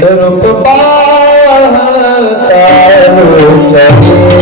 रूप पाहता लोचने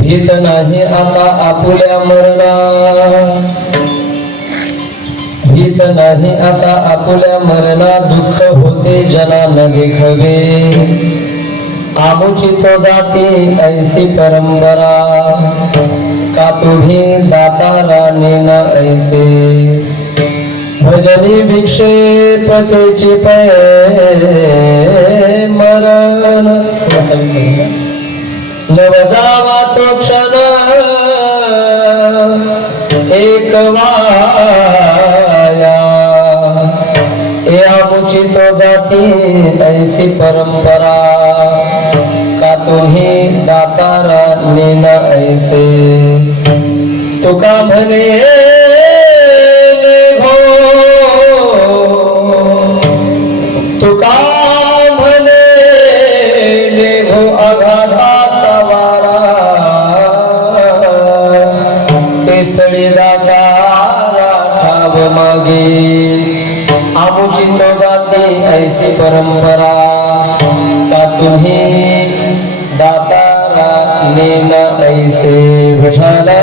भीत नाही आता आपुल्या मरणा, भीत नाही आता आपुल्या मरणा, दुःख होते जना नगे खवे, आमुची तो जाती ऐसी परंपरा, का तुम्ही दातारा नेन ऐसे, भजनी भिक्षे पतेची पै मरण, नव जावा तो क्षण एक वाया, या मुची तो जाती ऐसी परंपरा, का तुम्ही दातारा नेन ऐसे, तुका म्हणे तुका म्हणे लेघो अगाधाचा वारा, ते स्थळी दातारा ठाव मागे, आमुची तो जाती ऐसी परंपरा, का तुम्ही दातारा नेन ऐसे, विठाला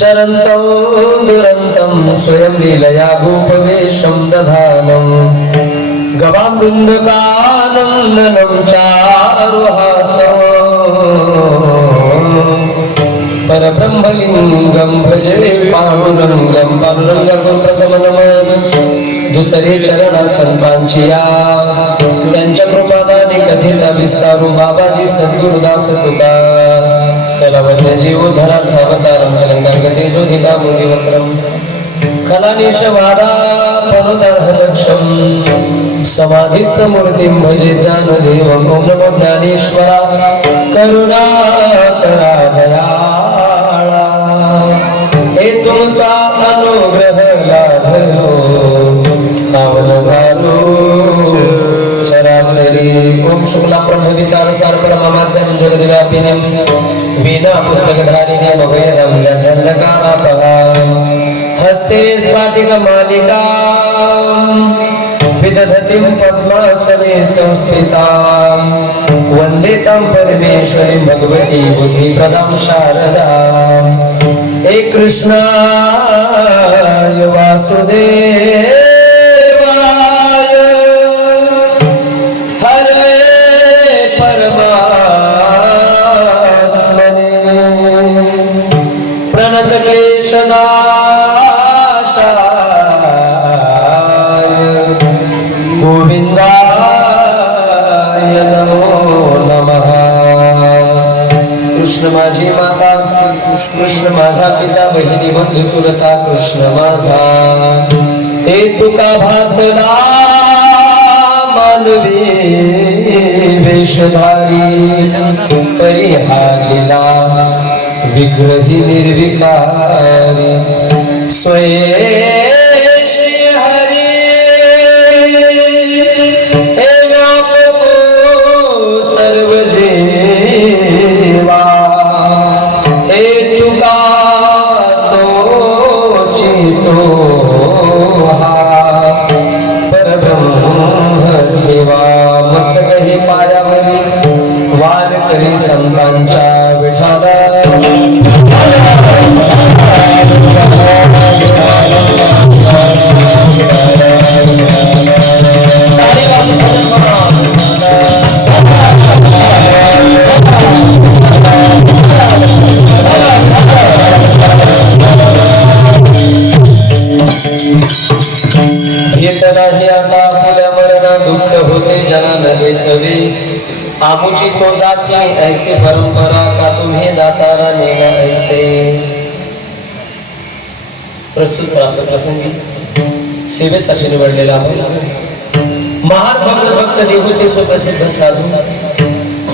चरन्तं दुरन्तं स्वयं लीलया गोपवेशं दधानं, गवामृन्दकानन्दनं चारुहासं, परब्रह्मलिंगं भजे पांडुरंगं, पांडुरंगाको प्रथम नमन, दुसरे चरण संतांची या, त्यांच्या कृपादानी कथेचा विस्तारू, बाबाजी सद्गुरुदास तुका, त्याला वज्र जीव धरार्थावतारं, अलंकारगते ज्योतिता मोदिवक्रम, खलानीश वाडा पनुदर्हलक्षम, समाधिस्थ मूर्तिं भजे ज्ञानदेवं, ओम नमो ज्ञानेश्वरा, करुणा करा दयाळा, हे तुमचा अनुग्रह लाभलो, पावन झालो चराचरी. ओम शुक्ला ब्रह्म विचार सार परमाद्यं जगद्व्यापिनं, वीणा पुस्तकधारिणीं अभयदं जठरन्धकारापहां, हस्ते स्फाटिकमालिकां विदधतीं पद्मासने संस्थितां, वन्दे तां परमेश्वरीं भगवती बुद्धिप्रदां शारदां. हे कृष्णाय वासुदेवाय कृष्ण माझी माता, कृष्ण माझा पिता, बहिणी बंधू चुलता, कृष्ण माझा. हे तुका भासला मानवी वेशधारी, परी हा गेला विग्रही निर्विकारी. स्वये श्री हरी हे व्यापको सर्व जीवा, हे तुका तोची तो हा परब्रह्म ठेवा. मस्तक हे पायावरी वार करी संतांच्या विठाला. येत नाही आता आपुल्या मरणा, दुःख होते जनान देखवे. आमुची तो जाती ऐसे परंपरा, का तुम्ही दातारा नेला ऐसे. प्रस्तुत प्राप्त प्रसंगी सेवेसाठी निवडलेला महान भक्त देहूचे सुप्रसिद्ध साधू,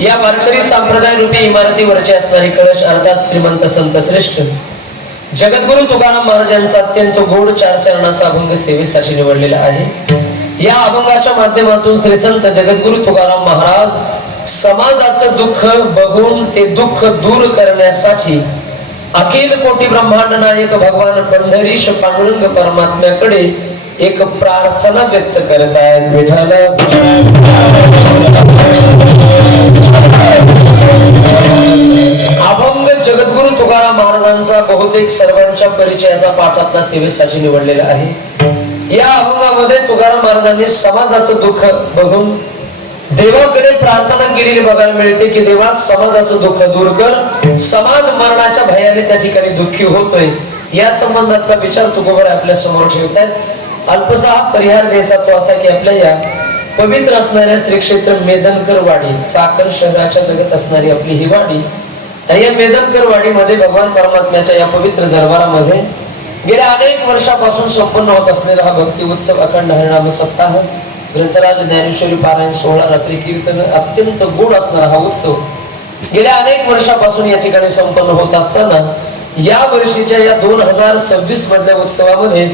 या वारकरी संप्रदाय रूपी इमारतीवरचे असणारे कळश अर्थात श्रीमंत संत श्रेष्ठ जगद्गुरु तुकाराम महाराजांचा अत्यंत गोड 4 चरणाचा अभंग सेवेसाठी निवडलेला आहे. या अभंगाच्या माध्यमातून श्री संत जगद्गुरु तुकाराम महाराज समाजाचं दुःख बघून ते दुःख दूर करण्यासाठी अखिल कोटी ब्रह्मांड नायक भगवान पंढरीश पांडुरंग परमात्म्याकडे एक प्रार्थना व्यक्त करत आहेत. विठ्ठल अभंग जगद्गुरु तुकाराम महाराजांचा बहुतेक सर्वांच्या परिचयाचा पाठातला सेवेसाठी निवडलेला आहे. या अभंगामध्ये तुकाराम महाराजांनी समाजाचं दुःख बघून देवाकडे प्रार्थना केलेली बघायला मिळते की देवा समाजाचं दुःख दूर कर. समाज मरणाच्या भयाने त्या ठिकाणी दुःखी होतोय. या संबंधातला विचार तुकोबर आपल्या समोर ठेवत आहेत. अल्पसा परिहार द्यायचा तो असा की आपल्या या पवित्र असणाऱ्या श्री क्षेत्र मेदनकर वाडी, चाकण शहराच्या लगत असणारी आपली ही वाडी, आणि या मेदनकर वाडीमध्ये भगवान परमात्म्याच्या या पवित्र दरबारामध्ये गेल्या अनेक वर्षापासून संपन्न होत असलेला हा भक्ती उत्सव अखंड हरिनाम सप्ताह, ग्रंथराज ज्ञानेश्वरी पारायण 16 रात्री कीर्तन अत्यंत गोड असणारा हा उत्सव गेल्या अनेक वर्षापासून या ठिकाणी संपन्न होत असताना या वर्षीच्या या 2026 मधल्या उत्सवामध्ये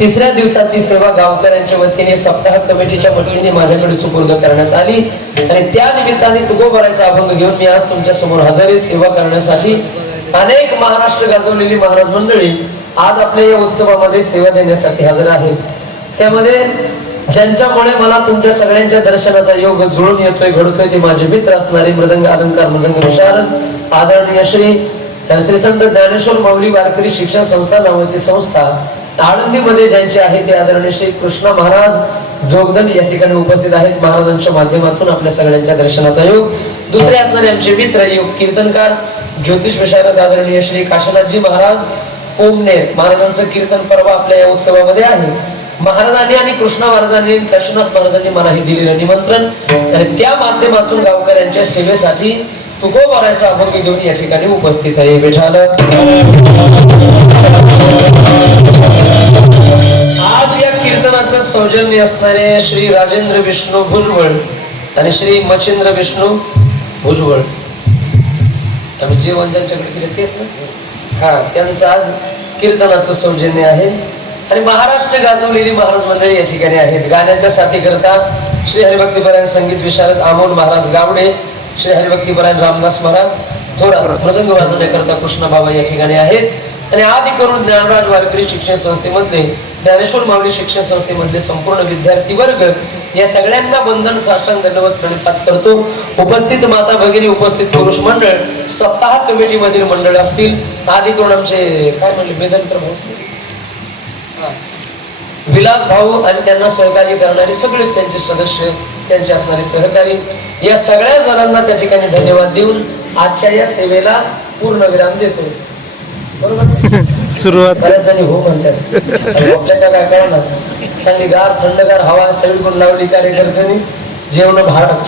3ऱ्या दिवसाची सेवा गावकऱ्यांच्या वतीने सप्ताह कमिटीच्या वतीने माझ्याकडे सुपूर्द करण्यात आली. आणि त्या निमित्ताने तुकोबाराचा अभंग घेऊन मी आज तुमच्या समोर हजर आहे. सेवा करण्यासाठी अनेक महाराष्ट्र गाजवलेली महाराज मंडळी आज आपल्या या उत्सवामध्ये सेवा देण्यासाठी हजर आहेत. त्यामध्ये ज्यांच्यामुळे मला तुमच्या सगळ्यांच्या दर्शनाचा योग जुळून येतोय, घडतोय, ते माझे मित्र असणारे मृदंग अलंकार मृदंग विशारद आदरणीय श्री संत ज्ञानेश्वर माऊली वारकरी शिक्षण संस्था नावाची संस्था आळंदीमध्ये ज्यांची आहे ते आदरणीय श्री कृष्णा महाराज जोगदंड या ठिकाणी उपस्थित आहेत. महाराजांच्या माध्यमातून आपल्या सगळ्यांच्या दर्शनाचा योग. दुसरे असणारे आमचे मित्र योग कीर्तनकार ज्योतिष विशारद आदरणीय श्री काशीनाथजी महाराज पोमनेर, महाराजांचं कीर्तन पर्व आपल्या या उत्सवामध्ये आहे. महाराजांनी आणि कृष्णा महाराजांनी काशीनाथ महाराजांनी मला हे दिलेलं निमंत्रण, आणि त्या माध्यमातून गावकऱ्यांच्या सेवेसाठी तुकोबाराचा अभंग घेऊन या ठिकाणी उपस्थित आहे. विठ्ठल आज या कीर्तनाचं सौजन्य असणारे श्री राजेंद्र विष्णू भुजबळ आणि श्री मच्छिंद्र विष्णू भुजबळ, आम्ही जेवण ज्यांच्याकडे केले तेच ना, हा, त्यांचं आज कीर्तनाचं सौजन्य आहे. आणि महाराष्ट्र गाजवलेली महाराज मंडळी या ठिकाणी आहेत. गाण्याच्या साथी करता श्री हरिभक्तीपरायण संगीत विशारद अमोल महाराज गावडे, श्री हरिभक्तीपरायण रामदास महाराज थोरात, मृदंग वाजवण्याकरता कृष्ण बाबा या ठिकाणी आहेत. आणि आदि करून ज्ञानराज वारकरी शिक्षण संस्थेमधले, ज्ञानेश्वर माऊली शिक्षण संस्थेमधले संपूर्ण विद्यार्थी वर्ग या सगळ्यांना वंदन साष्टांग दंडवत प्रणिपात करतो. उपस्थित माता भगिनी, उपस्थित पुरुष मंडळ, सप्ताह कमिटी मधील मंडळ असतील, आदि करून आमचे काय म्हणले मेदनकर भाऊ, विलास भाऊ आणि त्यांना सहकार्य करणारे सगळेच त्यांचे सदस्य, त्यांचे असणारे सहकारी, या सगळ्या जणांना त्या ठिकाणी धन्यवाद देऊन आजच्या या सेवेला पूर्ण विराम देतो. बरोबर, सुरुवात बऱ्याच जणी हो म्हणतात, आपल्याला काय कळणार. चांगली गार थंडगार हवा सगळीकडून लावली कार्यकर्त्यांनी, जेवण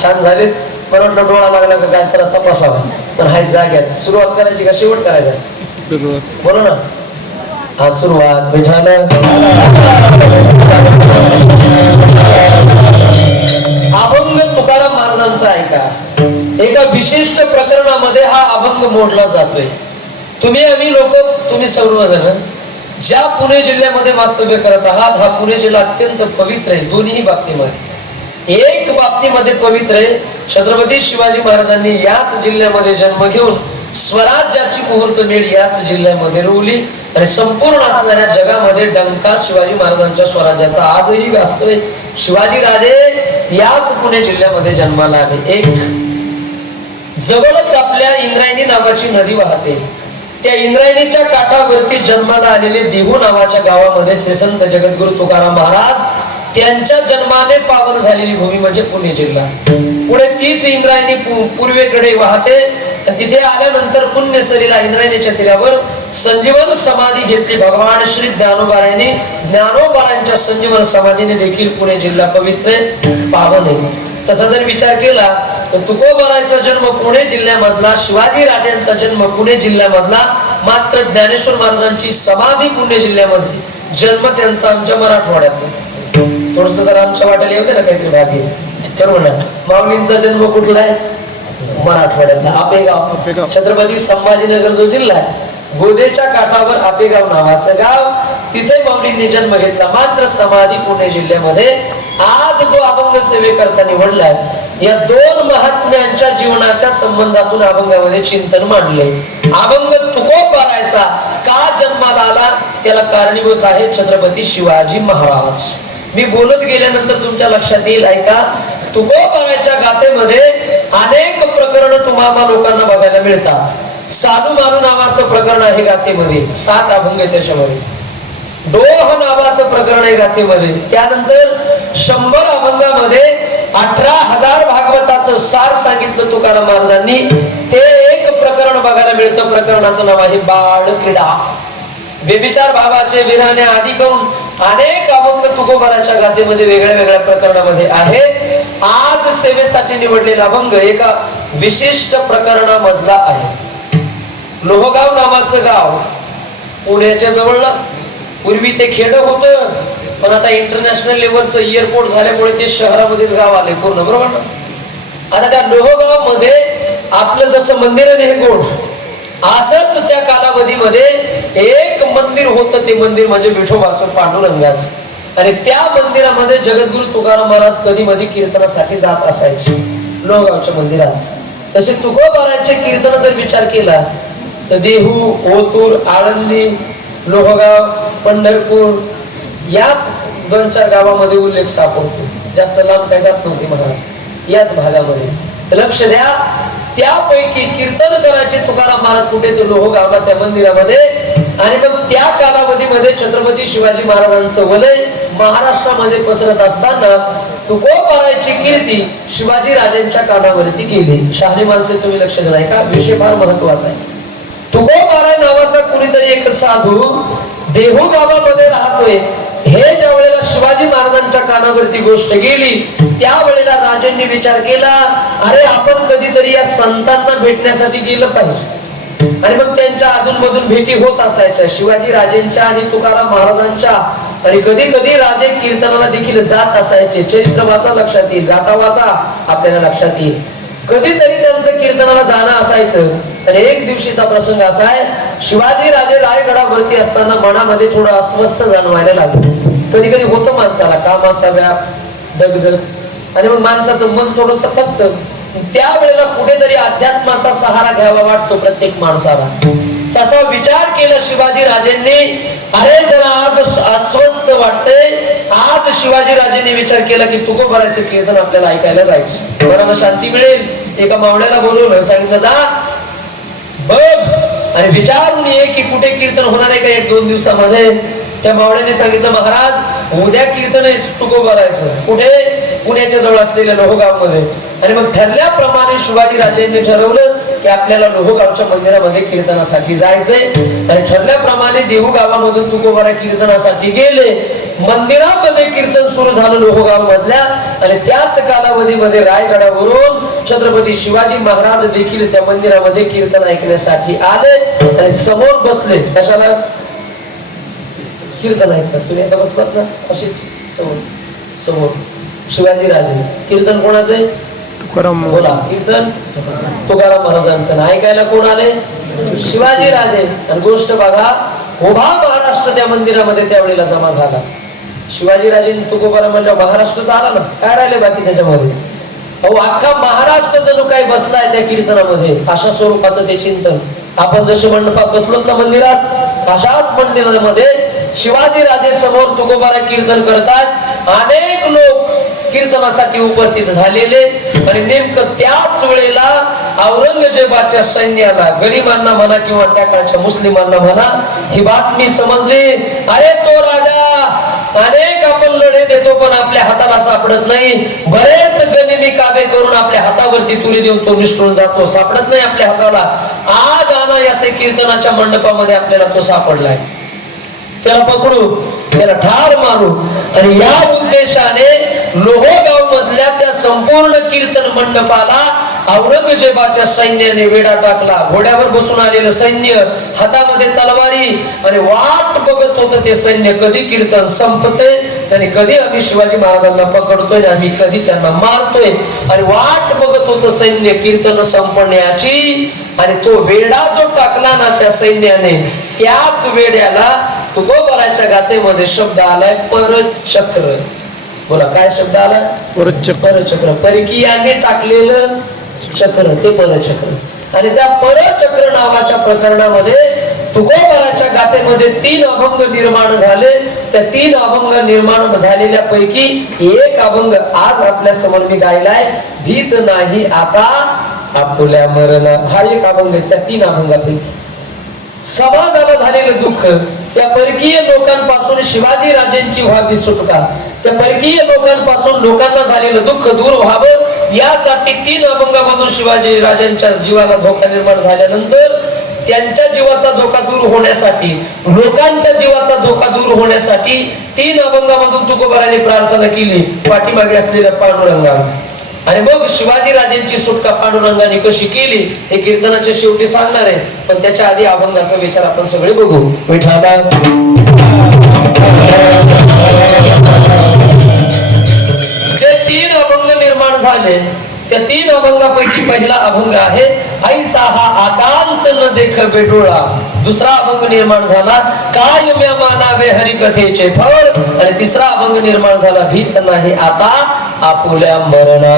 छान झाले. परत डोळा लागला का काय तर तपासावा. पण हाय जाग्यात सुरुवात करायची का शेवट करायचा बोला ना हा सुरुवात विठाल अभंग तुकाराम महाराजांचा ऐका एका विशिष्ट प्रकरणामध्ये हा अभंग मोडला जातोय आम्ही लोक तुम्ही सर्वजण ज्या पुणे जिल्ह्यामध्ये वास्तव्य करत आहात हा पुणे जिल्हा अत्यंत पवित्र आहे दोन्ही बाबतीमध्ये एक बाबतीमध्ये पवित्र आहे छत्रपती शिवाजी महाराजांनी याच जिल्ह्यामध्ये जन्म घेऊन स्वराज्याची मुहूर्त मेढ याच जिल्ह्यामध्ये रोवली आणि संपूर्ण असणाऱ्या जगामध्ये डंका शिवाजी महाराजांच्या स्वराज्याचा आजही वाजतोय शिवाजी राजे याच पुणे जिल्ह्यामध्ये जन्माला आले एक जवळच आपल्या इंद्रायणी नावाची नदी वाहते त्या इंद्रायणीच्या काठावरती जन्माला आलेले देहू नावाच्या गावामध्ये सेसंत जगद्गुरु तुकाराम महाराज त्यांच्या जन्माने पावन झालेली भूमी म्हणजे पुणे जिल्हा पुढे तीच इंद्रायणी पूर्वेकडे वाहते तिथे आल्यानंतर पुण्यसरीला इंद्रायणीच्या तीरावर संजीवन समाधी घेतली भगवान श्री ज्ञानोबारायांनी ज्ञानोबारायांच्या संजीवन समाधीने देखील पुणे जिल्हा पवित्र पावन आहे तसा जर विचार केला तर तुकोबारायांचा जन्म पुणे जिल्ह्यामधला शिवाजी राजांचा जन्म पुणे जिल्ह्यामधला मात्र ज्ञानेश्वर महाराजांची समाधी पुणे जिल्ह्यामध्ये जन्म त्यांचा आमच्या मराठवाड्यात थोडस जर आमच्या वाट्याला येऊ दे ना काहीतरी भागी बरोबर ना माऊलींचा जन्म कुठला आहे मराठवाड्यातला आपेगाव छत्रपती संभाजीनगर जो जिल्हा आहे गोदेच्या काठावर आपेगाव नावाचं गाव तिथे माऊलींनी जन्म घेतला मात्र समाधी पुणे जिल्ह्यामध्ये आज जो अभंग सेवेकरता निवडलाय या दोन महात्म्यांच्या जीवनाच्या संबंधातून अभंगामध्ये चिंतन मांडले अभंग तुकोबारायचा का जन्माला आला त्याला कारणीभूत आहे छत्रपती शिवाजी महाराज मी बोलत गेल्यानंतर तुमच्या लक्षात येईल ऐका तुकोबारायच्या गाथेमध्ये अनेक प्रकरण तुम्हाला लोकांना बघायला मिळतात साधू मानू नावाचं प्रकरण आहे गाथेमध्ये 7 अभंग त्याच्यामध्ये डोह नावाचं प्रकरण आहे गाथेमध्ये त्यानंतर 100 अभंगामध्ये 18,000 भागवताचं सार सांगितलं तुकाराम महाराजांनी ते एक प्रकरण बघायला मिळतं प्रकरणाचं नाव आहे बाळ क्रीडा बेबिचार भावाचे विराने आदी करून अनेक अभंग तुकोबाराच्या गाथेमध्ये वेगळ्या वेगळ्या प्रकरणामध्ये आहे आज सेवेसाठी निवडलेला अभंग एका विशिष्ट प्रकरणामधला आहे लोहगाव नावाचं गाव पुण्याच्या जवळला पूर्वी ते खेड होतं पण आता इंटरनॅशनल लेवलचं एअरपोर्ट झाल्यामुळे ते शहरामध्येच गाव आले पूर्ण बरोबर ना आता त्या लोहगाव मध्ये आपलं जसं मंदिर आहे हे गोड असंच त्या कालावधीमध्ये एक मंदिर होतं ते मंदिर म्हणजे विठोबाचं पांडुरंगाचं आणि त्या मंदिरामध्ये जगद्गुरु तुकाराम महाराज कधी मधी कीर्तनासाठी जात असायचे लोहगावच्या मंदिरात तसे तुकोबाराचे कीर्तन जर विचार केला तर देहू ओतूर आळंदी लोहगाव पंढरपूर याच 2-4 गावामध्ये उल्लेख सापडतो जास्त लांब काय जात नव्हते महाराज याच भागामध्ये लक्ष द्या त्यापैकी कीर्तन करायचे तुकाराम महाराज कुठे ते लोहगावला त्या मंदिरामध्ये आणि मग त्या कालावधीमध्ये छत्रपती शिवाजी महाराजांचं वलय महाराष्ट्रामध्ये पसरत असताना तुकोबाराची कीर्ती शिवाजी राजांच्या कानावरती गेली शहाणी माणसे तुम्ही लक्ष द्या का विषय फार महत्वाचा आहे तुकोबारा नावाचा कुणीतरी एक साधू देहू गावामध्ये राहतोय हे ज्या वेळेला शिवाजी महाराजांच्या कानावरती गोष्ट गेली त्यावेळेला राजांनी विचार केला अरे आपण कधीतरी या संतांना भेटण्यासाठी गेलं पाहिजे आणि मग त्यांच्या अधूनमधून भेटी होत असायच्या शिवाजी राजेंच्या आणि तुकाराम महाराजांच्या आणि कधी कधी राजे कीर्तनाला देखील जात असायचे चरित्र वाचा लक्षात येईल गाथा वाचा आपल्याला लक्षात येईल कधीतरी त्यांचं कीर्तनाला जाणं असायचं आणि एक दिवशीचा प्रसंग असा आहे शिवाजी राजे रायगडावरती असताना मनामध्ये थोडं अस्वस्थ जाणवायला लागलं कधी कधी होतं माणसाला कामाचा व्याप दगदग आणि मग माणसाचं मन थोडस थकत त्यावेळेला कुठेतरी अध्यात्माचा सहारा घ्यावा वाटतो प्रत्येक माणसाला तसा विचार केला शिवाजी राजेंनी अरे जरा आज अस्वस्थ वाटतंय आज शिवाजी राजेंनी विचार केला की तुकोबाराचं कीर्तन आपल्याला ऐकायला जायचं बरोबर शांती मिळेल एका मावळ्याला बोलवलं सांगितलं जा बघ आणि विचारून ये की कुठे कीर्तन होणार आहे का 1-2 दिवसामध्ये त्या मावळ्याने सांगितलं महाराज उद्या कीर्तन आहे तुकोबाराचं कुठे पुण्याच्या जवळ असलेल्या लोहगाव मध्ये आणि मग ठरल्याप्रमाणे शिवाजी राजेंनी ठरवलं की आपल्याला लोहगावच्या मंदिरामध्ये कीर्तनासाठी जायचंय आणि ठरल्याप्रमाणे देहू गावामधून तुकोबारा कीर्तनासाठी गेले मंदिरामध्ये कीर्तन सुरू झालं लोहगाव मधल्या आणि त्याच कालावधीमध्ये रायगडावरून छत्रपती शिवाजी महाराज देखील त्या मंदिरामध्ये कीर्तन ऐकण्यासाठी आले आणि समोर बसले. कशाला? कीर्तन ऐकतात. तुम्ही आता बसलात ना अशीच समोर समोर शिवाजी राजे. कीर्तन कोणाचं आहे? बोला. कीर्तन तुकाराम महाराजांचं. ऐकायला कोण आले? शिवाजी राजे. आणि गोष्ट बघा, उभा महाराष्ट्र त्या मंदिरामध्ये त्यावेळेला जमा झाला. शिवाजी राजे तुकोबाराम म्हणजे महाराष्ट्रच आला ना, काय राहिले बाकी त्याच्यामध्ये? अहो अख्खा महाराष्ट्र जणू काही बसलाय त्या कीर्तनामध्ये. अशा स्वरूपाचं ते चिंतन. आपण जसे मंडपात बसलोत ना मंदिरात, अशाच मंदिरामध्ये शिवाजी राजे समोर तुकोबारा कीर्तन करतात. अनेक लोक कीर्तनासाठी उपस्थित झालेले. आणि नेमकं त्याच वेळेला औरंगजेबाच्या सैन्याला, गरिबांना म्हणा किंवा त्या काळच्या मुस्लिमांना म्हणा, ही बातमी समजली. अरे तो राजा, अनेक आपण लढे देतो पण आपल्या हाताला सापडत नाही. बरेच गनिमी काबे करून आपल्या हातावरती तुरी देऊन तो निष्ठून जातो, सापडत नाही आपल्या हाताला. आज आणा याचे कीर्तनाच्या मंडपामध्ये आपल्याला तो सापडलाय. त्याला पकडू, त्याला ठार मारू. आणि या उद्देशाने लोहगाव मधल्या त्या संपूर्ण कीर्तन मंडपाला औरंगजेबाच्या सैन्याने वेढा टाकला. घोड्यावर बसून आलेलं सैन्य, हातामध्ये तलवारी, आणि वाट बघत होतं ते सैन्य कधी कीर्तन संपते आणि कधी आम्ही शिवाजी महाराजांना पकडतोय, आम्ही कधी त्यांना मारतोय. आणि वाट बघत होतं सैन्य कीर्तन संपण्याची. आणि तो वेढा जो टाकला ना त्या सैन्याने, त्याच वेड्याला तुकोबाराच्या गाथेमध्ये शब्द आलाय परचक्र. बोला, काय शब्द आलाय? परचक्र. परकीयांनी टाकलेलं चक्र, ते परचक्र. आणि त्या परचक्र नावाच्या प्रकरणामध्ये तुकोबाराच्या गाथेमध्ये 3 अभंग निर्माण झाले. त्या 3 अभंग निर्माण झालेल्या पैकी एक अभंग आज आपल्या समोर मी गायलाय. भीत नाही आता आपुल्या मरण. हा एक अभंग आहे त्या 3 अभंगापैकी. समाजाला झालेलं दुःख, त्या परकीय लोकांपासून शिवाजी राजेंची व्हावी सुटका, त्या परकीय लोकांपासून लोकांना झालेलं दुःख दूर व्हावं यासाठी 3 अभंगामधून शिवाजी राजांच्या जीवाला धोका निर्माण झाल्यानंतर त्यांच्या जीवाचा धोका दूर होण्यासाठी, लोकांच्या जीवाचा धोका दूर होण्यासाठी 3 अभंगामधून तुकोबारांनी प्रार्थना केली पाठीमागे असलेल्या पांडुरंगाला. आणि मग शिवाजी राजेंची सुटका पांडुरंगाने कशी केली हे कीर्तनाच्या शेवटी सांगणार आहे. पण त्याच्या आधी अभंगाचा विचार आपण सगळे बघू. विठाला जे 3 अभंग निर्माण झाले त्या 3 अभंगापैकी पहिला अभंग आहे ऐसा हा आकांत न देख बेडोळा. दुसरा अभंग निर्माण झाला काय म्या मानावे हरिकथेचे फळ. आणि तिसरा अभंग निर्माण झाला भीत नाही आता आपुल्या मरणा.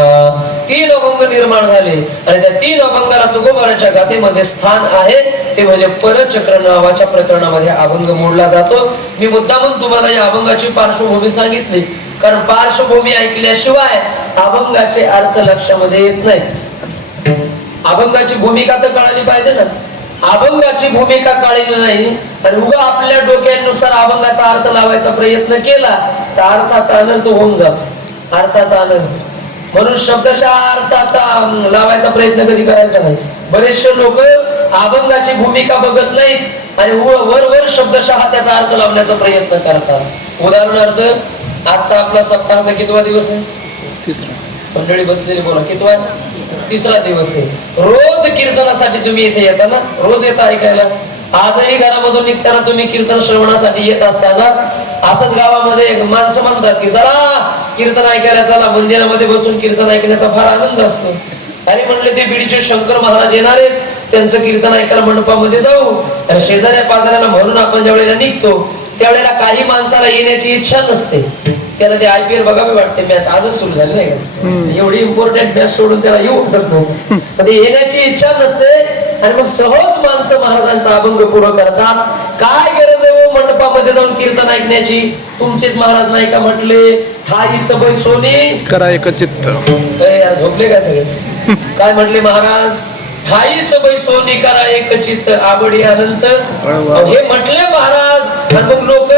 3 अभंग निर्माण झाले आणि त्या 3 अभंगाला तुकोबाराच्या गाथेमध्ये स्थान आहे. ते म्हणजे परचक्र नावाच्या प्रकरणामध्ये अभंग मोडला जातो. मी मुद्दामून तुम्हाला या अभंगाची पार्श्वभूमी सांगितली, कारण पार्श्वभूमी ऐकल्याशिवाय अभंगाचे अर्थ लक्षामध्ये येत नाही. अभंगाची भूमिका तर कळाली पाहिजे ना. अभंगाची भूमिका कळली नाही आणि उगा आपल्या डोक्यानुसार अभंगाचा अर्थ लावायचा प्रयत्न केला तर अर्थाचा अनर्थ होऊन जातो. अर्थाचा आनंद म्हणून शब्दशः अर्थाचा लावायचा प्रयत्न कधी करायचा नाही. बरेचसे लोक अभंगाची भूमिका बघत नाहीत आणि वर शब्दशः त्याचा अर्थ लावण्याचा प्रयत्न करतात. उदाहरणार्थ आजचा आपला सप्ताहाचा कितवा दिवस आहे? मंडळी बसलेली बोला, कितवा? 3रा दिवस आहे. रोज कीर्तनासाठी तुम्ही इथे येता ना, रोज येता ऐकायला. आजही घरामधून निघताना तुम्ही कीर्तन श्रवणासाठी येत असताना असंच गावामध्ये माणसं म्हणतात की जरा कीर्तन ऐकायला चला, मंदिरामध्ये बसून कीर्तन ऐकण्याचा फार आनंद असतो. अरे म्हणले ते बीडचे शंकर महाराज येणार आहेत, त्यांचं कीर्तन ऐकायला मंडपामध्ये जाऊ. आणि शेजाऱ्या पाजाऱ्याला म्हणून आपण ज्या वेळेला निघतो त्यावेळेला काही माणसाला येण्याची इच्छा नसते. त्याला ते IPL बघावे वाटते, मॅच आजच सुरू झाली नाही का, एवढी इम्पॉर्टंट मॅच सोडून त्याला येऊ वाटतो. कधी येण्याची इच्छा नसते आणि मग सहज माणसं महाराजांचा अभंग पुढं करतात. काय गरज आहे मंडपामध्ये जाऊन कीर्तन ऐकण्याची? तुमचेच महाराज नाही का म्हटले ठाईच बैसोनी करा एक चित्त. झोपले काय सगळे? काय म्हटले महाराज? ठाईच बैसोनी करा एक चित्त आवडी अनंत. हे म्हटले महाराज. मग लोक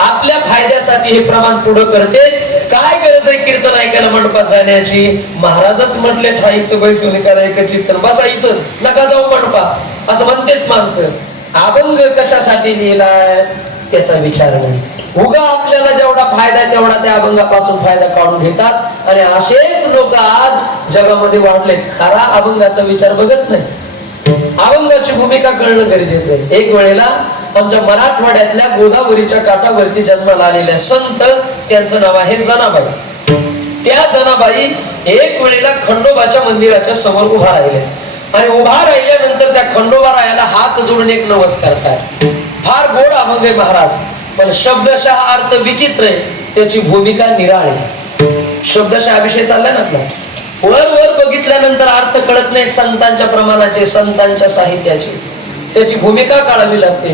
आपल्या फायद्यासाठी हे प्रमाण पुढे करते. काय गरज आहे कीर्तन ऐकायला मंडपात जाण्याची? महाराजच म्हटले ठाईच बैसोनी करा एक चित्त, बसा इथंच, नका जाऊ मंडपात, असं म्हणतेच माणसं. अभंग कशासाठी लिहिलाय त्याचा विचार नाही. उगा आपल्याला जेवढा फायदा तेवढा त्या अभंगापासून फायदा काढून घेतात. आणि असेच लोक आज जगामध्ये वाढले, खरा अभंगाचा विचार बघत नाही. अभंगाची भूमिका कळणं गरजेचं आहे. एक वेळेला आमच्या मराठवाड्यातल्या गोदावरीच्या काठावरती जन्माला आलेल्या संत, त्यांचं नाव आहे जनाबाई. त्या जनाबाई एक वेळेला खंडोबाच्या मंदिराच्या समोर उभा राहिले आणि उभा राहिल्यानंतर त्या खंडोबा रायाला हात जोडून एक नमस्कार करतात. फार गोड अभंग आहे महाराज, पण शब्दशः अर्थ विचित्र आहे, त्याची भूमिका निराळी. शब्दशः विषय चाललाय ना आपला, वर वर बघितल्यानंतर अर्थ कळत नाही संतांच्या प्रमाणाचे, संतांच्या साहित्याचे, त्याची भूमिका काढावी लागते.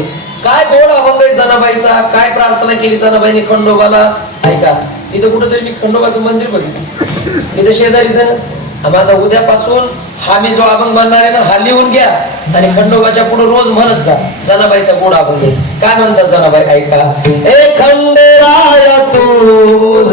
काय गोड अभंग आहे जनाबाईचा, काय प्रार्थना केली जनाबाईने खंडोबाला. ऐका, इथं कुठंतरी मी खंडोबाचं मंदिर बघितलं, इथं शेजारीच आहे ना. आम्हाला उद्यापासून हा मी जो अभंग म्हणणार आहे ना, हा लिहून घ्या आणि खंडोबाच्या पुढे रोज म्हणत जा. जनाबाईचा गोड अभंग आहे. काय म्हणतात जनाबाई, ऐका. ए खंडेराय तुझ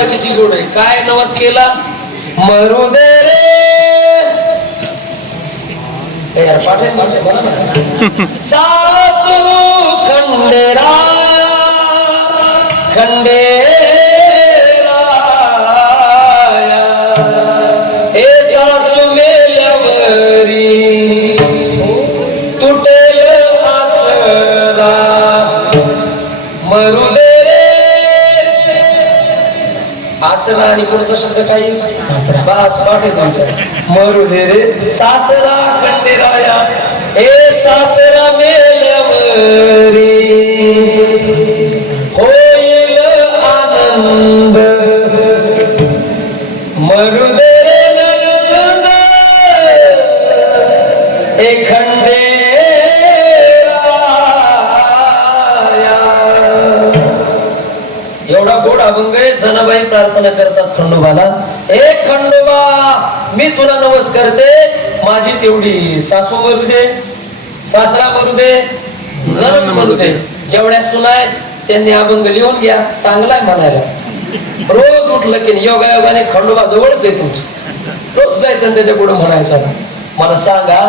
किती गोड आहे. काय नवस केला, मरू दे रे यार, पाठे पाठे बोला ना. सासू खंडेरा खंडेराया, ए सासू मेल्यावरी तुटेल आसरा, मरू दे आसरा. आणि पुढचा शब्द काही बास पाठे तुमच्या, मरू दे रे सासरा खंडेराया, ए सासरा मेल्यावरी होईल आनंद, मरू दे रे नंद, ए खंडेराया. एवढा गोड अभंग आहे. जनाबाई प्रार्थना करतात खंडोबाला, ए खंडोबा मी तुला नवस करते, माझी तेवढी सासू मरू दे, सासरा मरू दे, नणंद मरू दे. जेवढ्या सुना आहेत त्यांनी अभंग लिहून घ्या, चांगलाय म्हणायला. रोज उठलं की योगायोगाने खंडोबा जवळच आहे तुमचं, रोज जायचं आणि त्याच्या पुढे म्हणायचं. मला सांगा,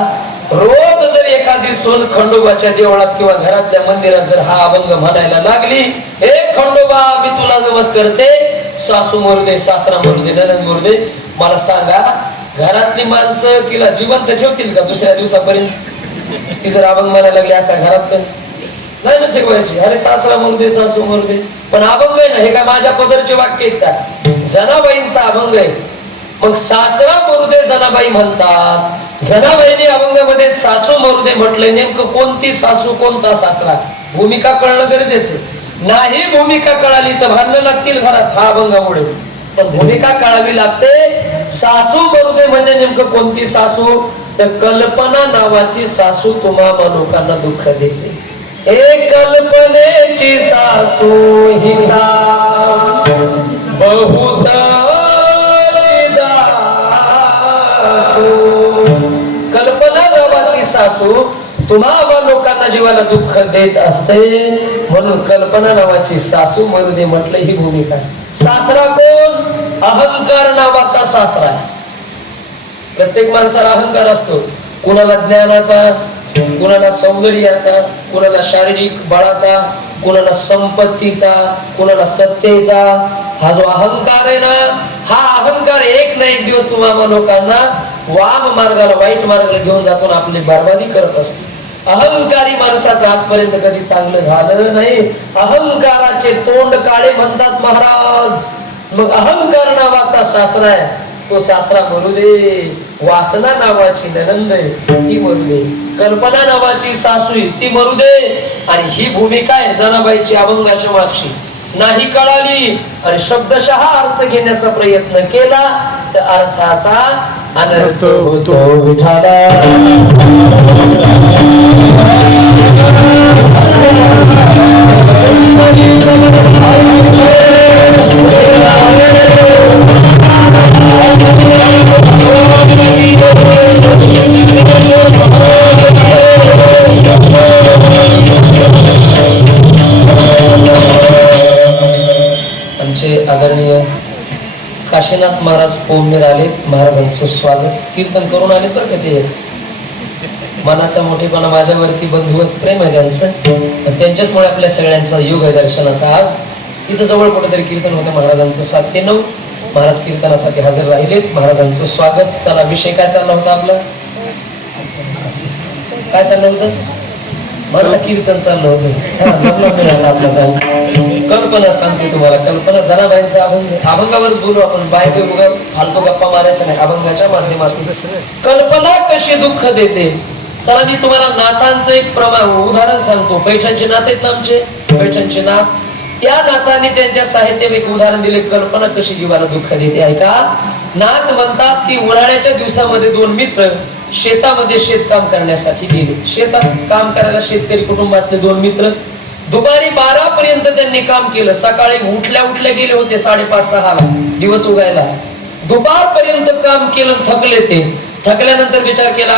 रोज जर एखादी सून खंडोबाच्या देवळात किंवा घरातल्या मंदिरात जर हा अभंग म्हणायला लागली, हे खंडोबा मी तुला नमस करते, सासू मरू दे, सासरा मरू दे, नणंद मरू दे, मला सांगा घरातली माणसं तिला जिवंत ठेवतील का दुसऱ्या दिवसापर्यंत? ती जर अभंग म्हणायला लागली असा घरात नाही ना ठेवायची. अरे सासरा मरू दे, सासू मरू दे, पण अभंग आहे ना, हे काय माझ्या पदरचे वाक्य आहेत का? जनाबाईंचा अभंग आहे. मग सासरा मरू दे जनाबाई म्हणतात. जनाबाईने अभंगामध्ये सासू मरू दे म्हटलंय. नेमकं कोणती सासू कोणता सासरा, भूमिका कळणं गरजेचं नाही. भूमिका कळाली तर भांडणं लागतील घरात हा अभंगामुळे, पण भूमिका कळावी लागते. सासू मरू दे म्हणजे नेमकं कोणती सासू, तर कल्पना नावाची सासू तुम्हा लोकांना दुःख देते. एक कल्पनेची सासू हिचा बहुत कल्पना नावाची सासू तुम्हा लोकांना जीवाला दुःख देत असते, म्हणून कल्पना नावाची सासू मरू दे म्हटलं. ही भूमिका. सासरा कोण? अहंकार नावाचा सासरा. प्रत्येक माणसाला अहंकार असतो, कुणाला ज्ञानाचा, कुणाला सौंदर्याचा, कुणाला शारीरिक बळाचा, कुणाला संपत्तीचा, कुणाला सत्तेचा. हा जो अहंकार आहे ना, हा अहंकार एक ना एक दिवस तुम्हाला लोकांना वाम मार्गाला, वाईट मार्गाला घेऊन जातो, आपली बर्बादी करत असतो. अहंकारी माणसाचं आजपर्यंत कधी चांगलं झालं नाही. अहंकाराचे तोंड काळे म्हणतात महाराज. मग अहंकार नावाचा सासरा आहे, तो सासरा मरू दे. वासना नावाची ननंद आहे, ती मरू दे. कल्पना नावाची सासू ती मरू दे. आणि ही भूमिका आहे जनाबाईची अभंगाच्या मागची नाही कळाली आणि शब्दशः अर्थ घेण्याचा प्रयत्न केला तर अर्थाचा अनर्थ होतो. विठाला आमचे आदरणीय काशीनाथ महाराज पोमनेर आले. महाराजांचं स्वागत कीर्तन करून आले. बरं का ते मनाचा मोठेपणा माझ्यावरती बंधुवत प्रेम आहे त्यांचं. त्यांच्याचमुळे आपल्या सगळ्यांचा योग आहे दर्शनाचा. आज इथं जवळ कुठेतरी कीर्तन होतं महाराजांचं 7 ते 9. महाराज कीर्तनासाठी हजर राहिलेत. महाराजांचं स्वागत. चला विषय काय चालला होता आपला? काय चाललं होतं? मला कीर्तन चाललं होतं. आपला कल्पना सांगते तुम्हाला. कल्पना जनाबाईंचा अभंग. अभंगावरच बोलू आपण. बाहेर उगा फालतू गप्पा मारायच्या नाही. अभंगाच्या माध्यमातून कल्पना कशी दुःख देते. चला मी तुम्हाला नाथांचं एक उदाहरण सांगतो. पैठणचे नाथ आहेत ना आमचे, पैठणचे नाथ. त्या नाथांनी त्यांच्या साहित्यात एक उदाहरण दिले. कल्पना कशी जीवाला दुःख देते. ऐका. नाथ म्हणतात की उन्हाळ्याच्या दिवसामध्ये 2 मित्र शेतामध्ये शेतकाम करण्यासाठी गेले. शेतात काम करायला शेतकरी कुटुंबातले 2 मित्र. दुपारी 12 पर्यंत त्यांनी काम केलं. सकाळी उठल्या उठल्या गेले होते 5:30-6 ला दिवस उगायला. दुपारपर्यंत काम केलं. थकले ते. थकल्यानंतर विचार केला,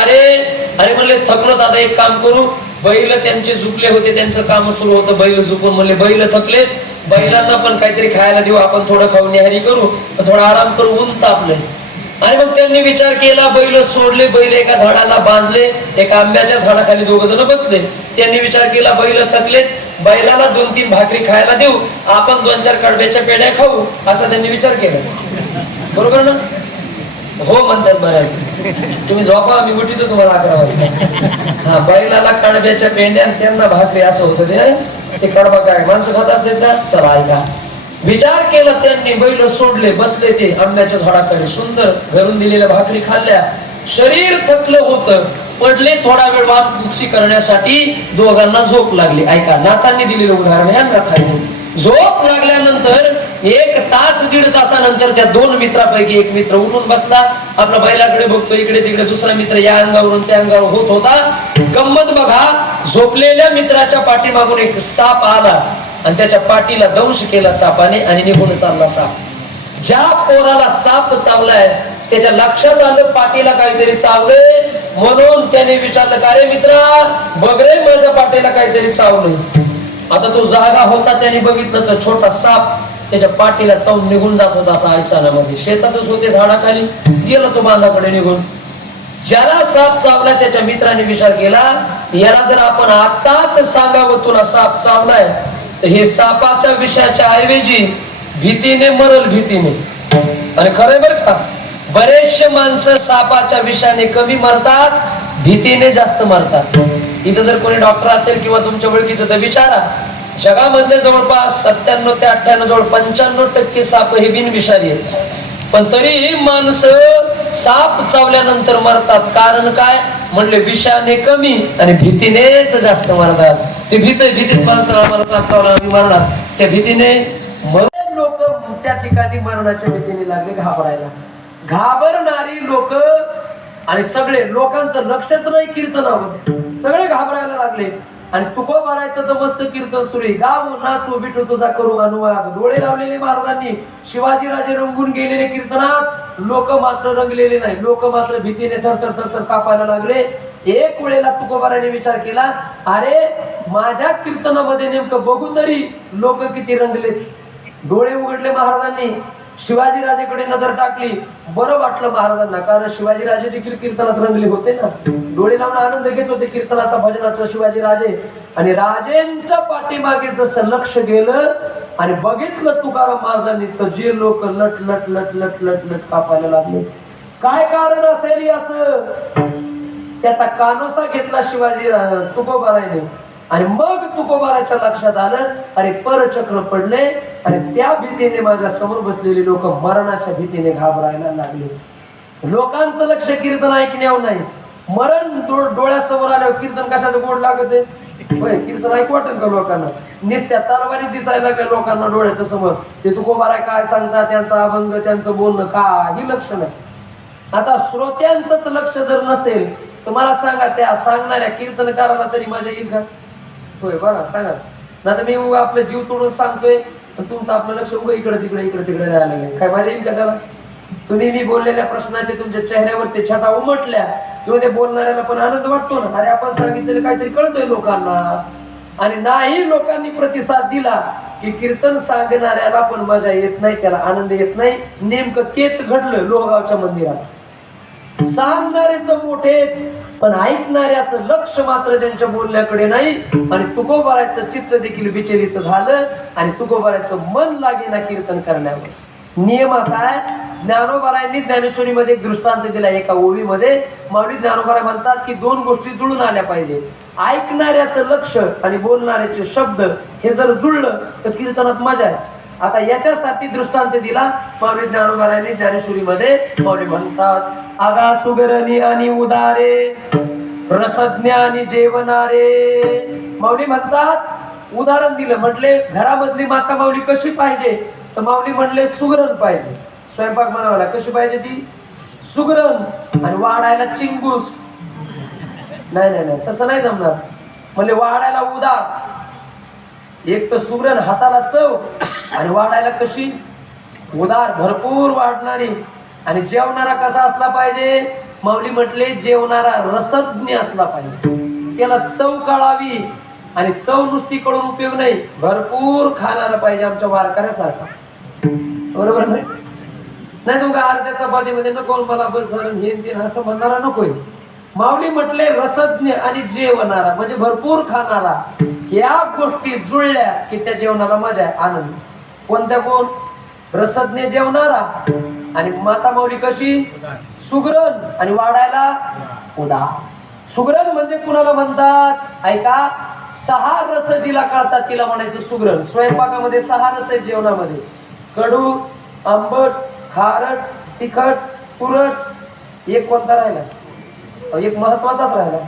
अरे म्हणले थकलो आता एक काम करू. बैल त्यांचे झुकले होते, त्यांचं काम सुरू होतं. बैल झुकून म्हणले बैल थकलेत, बैलांना पण काहीतरी खायला देऊ. आपण थोडं खाऊन न्याहारी करू, थोडा आराम करू, ऊन तापले. आणि मग त्यांनी विचार केला, बैल सोडले. बैल एका झाडाला बांधले. एका आंब्याच्या झाडाखाली 2 जण बसले. त्यांनी विचार केला बैल थकलेत, बैलाला 2-3 भाकरी खायला देऊ, आपण 2-4 कडब्याच्या पेढ्या खाऊ, असा त्यांनी विचार केला. बरोबर ना? हो म्हणतात बऱ्याच. तुम्ही झोपा, मी उठीतो तुम्हाला 11 वाजता. हा, बैलाला कडब्याच्या पेंड्या, त्यांना भाकरी, असं होतं ते. कडबा काय माणसं खात असतात का? चला ऐका. विचार केला त्यांनी. बैल सोडले, बसले ते आंब्याच्या झाडाखाली. सुंदर घरून दिलेल्या भाकरी खाल्ल्या. शरीर थकलं होतं. पडले. थोडा वेळ वामकुक्षी करण्यासाठी दोघांना झोप लागली. ऐका. नाथांनी दिलेलं उदाहरण आहे. नाथांनी झोप लागल्यानंतर 1 तास 1.5 तासानंतर त्या 2 मित्रापैकी एक मित्र उठून बसला. आपल्या बैलाकडे बघतो, इकडे तिकडे. दुसरा मित्र या अंगावरून त्या अंगावर होत होता. गंमत बघा. झोपलेल्या मित्राच्या पाठीमागून एक साप आला आणि त्याच्या पाठीला दंश केला सापाने आणि निघून चालला साप. ज्या पोराला साप चावलाय त्याच्या लक्षात आलं पाठीला काहीतरी चावलंय. म्हणून त्याने विचारलं, का रे मित्रा, बघ रे माझ्या पाठीला काहीतरी चावलंय. आता तो जागा होता. त्याने बघितलं तर छोटा साप त्याच्या पाठीला चावून निघून जात होता. असा ऐचानामध्ये शेतातच होते झाडाखाली. गेला तो बांधाकडे निघून. ज्याला साप चावला त्याच्या मित्राने विचार केला, याला जर आपण आताच सांगावं तुला साप चावलाय, तर हे सापाच्या विषाच्या ऐवजी भीतीने मरल, भीतीने. आणि खरंय बर का, बरेचसे माणसं सापाच्या विषाने कमी मरतात, भीतीने जास्त मरतात. इथं जर कोणी डॉक्टर असेल किंवा तुमच्या ओळखीचं तर विचारा. जगामधले जवळपास 97 ते 98 जवळ 95% साप हे बिनविषारी आहेत. पण तरी माणसं साप चावल्यानंतर मरतात. कारण काय म्हणले, विषाने कमी आणि भीतीनेच जास्त मरतात. ते भीतीत माणसं आम्हाला साप चावला आम्ही मरणार, त्या भीतीने लोक त्या ठिकाणी मरणाच्या भीतीने लागले घाबरायला. घाबरणारी लोक आणि सगळे लोकांचं लक्षच नाही कीर्तनावर. सगळे घाबरायला लागले. आणि तुकोबारायचं तर मस्त कीर्तन सुरू आहे. गाव नाचू विठू तुझा करू अनुवाद. डोळे लावलेले महाराजांनी, शिवाजीराजे रंगून गेलेले कीर्तनात. लोक मात्र रंगलेले नाही. लोक मात्र भीतीने थरथर कापायला लागले. एक वेळेला तुकोबाराने विचार केला, अरे माझ्या कीर्तनामध्ये नेमकं बघू तरी लोक किती रंगलेत. डोळे उघडले महाराजांनी. शिवाजीराजेकडे नजर टाकली. बरं वाटलं महाराजांना, कारण शिवाजीराजे देखील कीर्तनात रंगले होते ना. डोळे लावून आनंद घेत होते कीर्तनाचा भजनाचा शिवाजी राजे. आणि राजेंच्या पाठीमागे जसं लक्ष गेलं आणि बघितलं तुकाराम महाराजांनी तर जे लोक लट लट लट लट लट लट कापायला लागले. काय कारण असेल याच? त्याचा कानोसा घेतला शिवाजी तुकोबाराने आणि मग तुकोबाराच्या लक्षात आलं अरे परचक्र पडले आणि त्या भीतीने माझ्या समोर बसलेले लोक मरणाच्या भीतीने घाबरायला लागले. लोकांचं लक्ष कीर्तन ऐकण्यावर नाही, मरण डोळ्यासमोर आल्यावर कीर्तन कशाचं गोड लागत आहे? कीर्तन ऐकू वाटेल का लोकांना? निस्त्या तलवारी दिसायला लागल्या लोकांना डोळ्याच्या समोर. ते तुकोबारा काय सांगतात, त्यांचा अभंग, त्यांचं बोलणं काही लक्ष नाही. आता श्रोत्यांचंच लक्ष जर नसेल तुम्हाला सांगा त्या सांगणाऱ्या कीर्तनकाराला तरी मजा येईल का? होय बरं सांगा ना. तर मी आपलं जीव तोडून सांगतोय तुमचं आपलं लक्ष उभं इकडे तिकडे राहायला लागेल, काय मजा येईल का त्याला? तुम्ही मी बोललेल्या प्रश्नाचे तुमच्या चेहऱ्यावरती छटा उमटल्या किंवा ते बोलणाऱ्याला पण आनंद वाटतो ना, अरे आपण सांगितलेलं काहीतरी कळतंय लोकांना. आणि नाही लोकांनी प्रतिसाद दिला की कीर्तन सांगणाऱ्याला पण मजा येत नाही, त्याला आनंद येत नाही. नेमकं तेच घडलं लोहगावच्या मंदिरात. सांगणारे तर मोठे पण ऐकणाऱ्याचं लक्ष मात्र त्यांच्या बोलण्याकडे नाही. आणि तुकोबाराचं चित्त देखील विचलित झालं आणि तुकोबाराचं मन लागेना कीर्तन करण्यावर. नियम असा आहे, ज्ञानोबारायांनी ज्ञानेश्वरीमध्ये एक दृष्टांत दिला एका ओळीमध्ये. माऊली ज्ञानोबाराय म्हणतात की दोन गोष्टी जुळून आल्या पाहिजे, ऐकणाऱ्याचं लक्ष आणि बोलणाऱ्याचे शब्द हे जर जुळलं तर कीर्तनात मजा आहे. आता याच्यासाठी दृष्टांत दिला माऊली ज्ञानोबारायांनी ज्ञानेश्वरीमध्ये. माऊली म्हणतात आगा सुगरणी आणि उदारे रसज्ञ आणि जेवणारे. माऊली म्हणतात उदाहरण दिलं, म्हटले घरामधली माता माऊली कशी पाहिजे? तर माऊली म्हणले सुगरण पाहिजे. स्वयंपाक बनवायला कशी पाहिजे ती? सुगरण. आणि वाढायला चिंगूस नाही नाही नाही तसं नाही जमणार. म्हणजे वाढायला उदार. एक तर सुगरण हाताला चव आणि वाढायला कशी? उदार, भरपूर वाढणारी. आणि जेवणारा कसा असला पाहिजे? माऊली म्हटले जेवणारा रसज्ञ असला पाहिजे, त्याला चव कळावी. आणि चव नुसती कळून उपयोग नाही, भरपूर खाणारा पाहिजे आमच्या वारकऱ्यासारखा. बरोबर नाही? नाही तुमका अर्ध्या चपातीमध्ये नको मला बस हे असं म्हणणारा नकोय. माऊली म्हटले रसज्ञ आणि जेवणारा म्हणजे भरपूर खाणारा. या गोष्टी जुळल्या की त्या जेवणाला मजा आहे, आनंद. कोणत्या? कोण? रसज्ञ जेवणारा आणि माता माऊली कशी? सुगरण आणि वाढायला उदार. सुगरण म्हणजे कुणाला म्हणतात? ऐका, 6 रस जिला कळतात तिला म्हणायचं सुगरण. स्वयंपाकामध्ये 6 रस आहेत जेवणामध्ये, कडू, आंबट, खारट, तिखट, तुरट. एक कोणता राहिला? एक महत्वाचाच राहिला,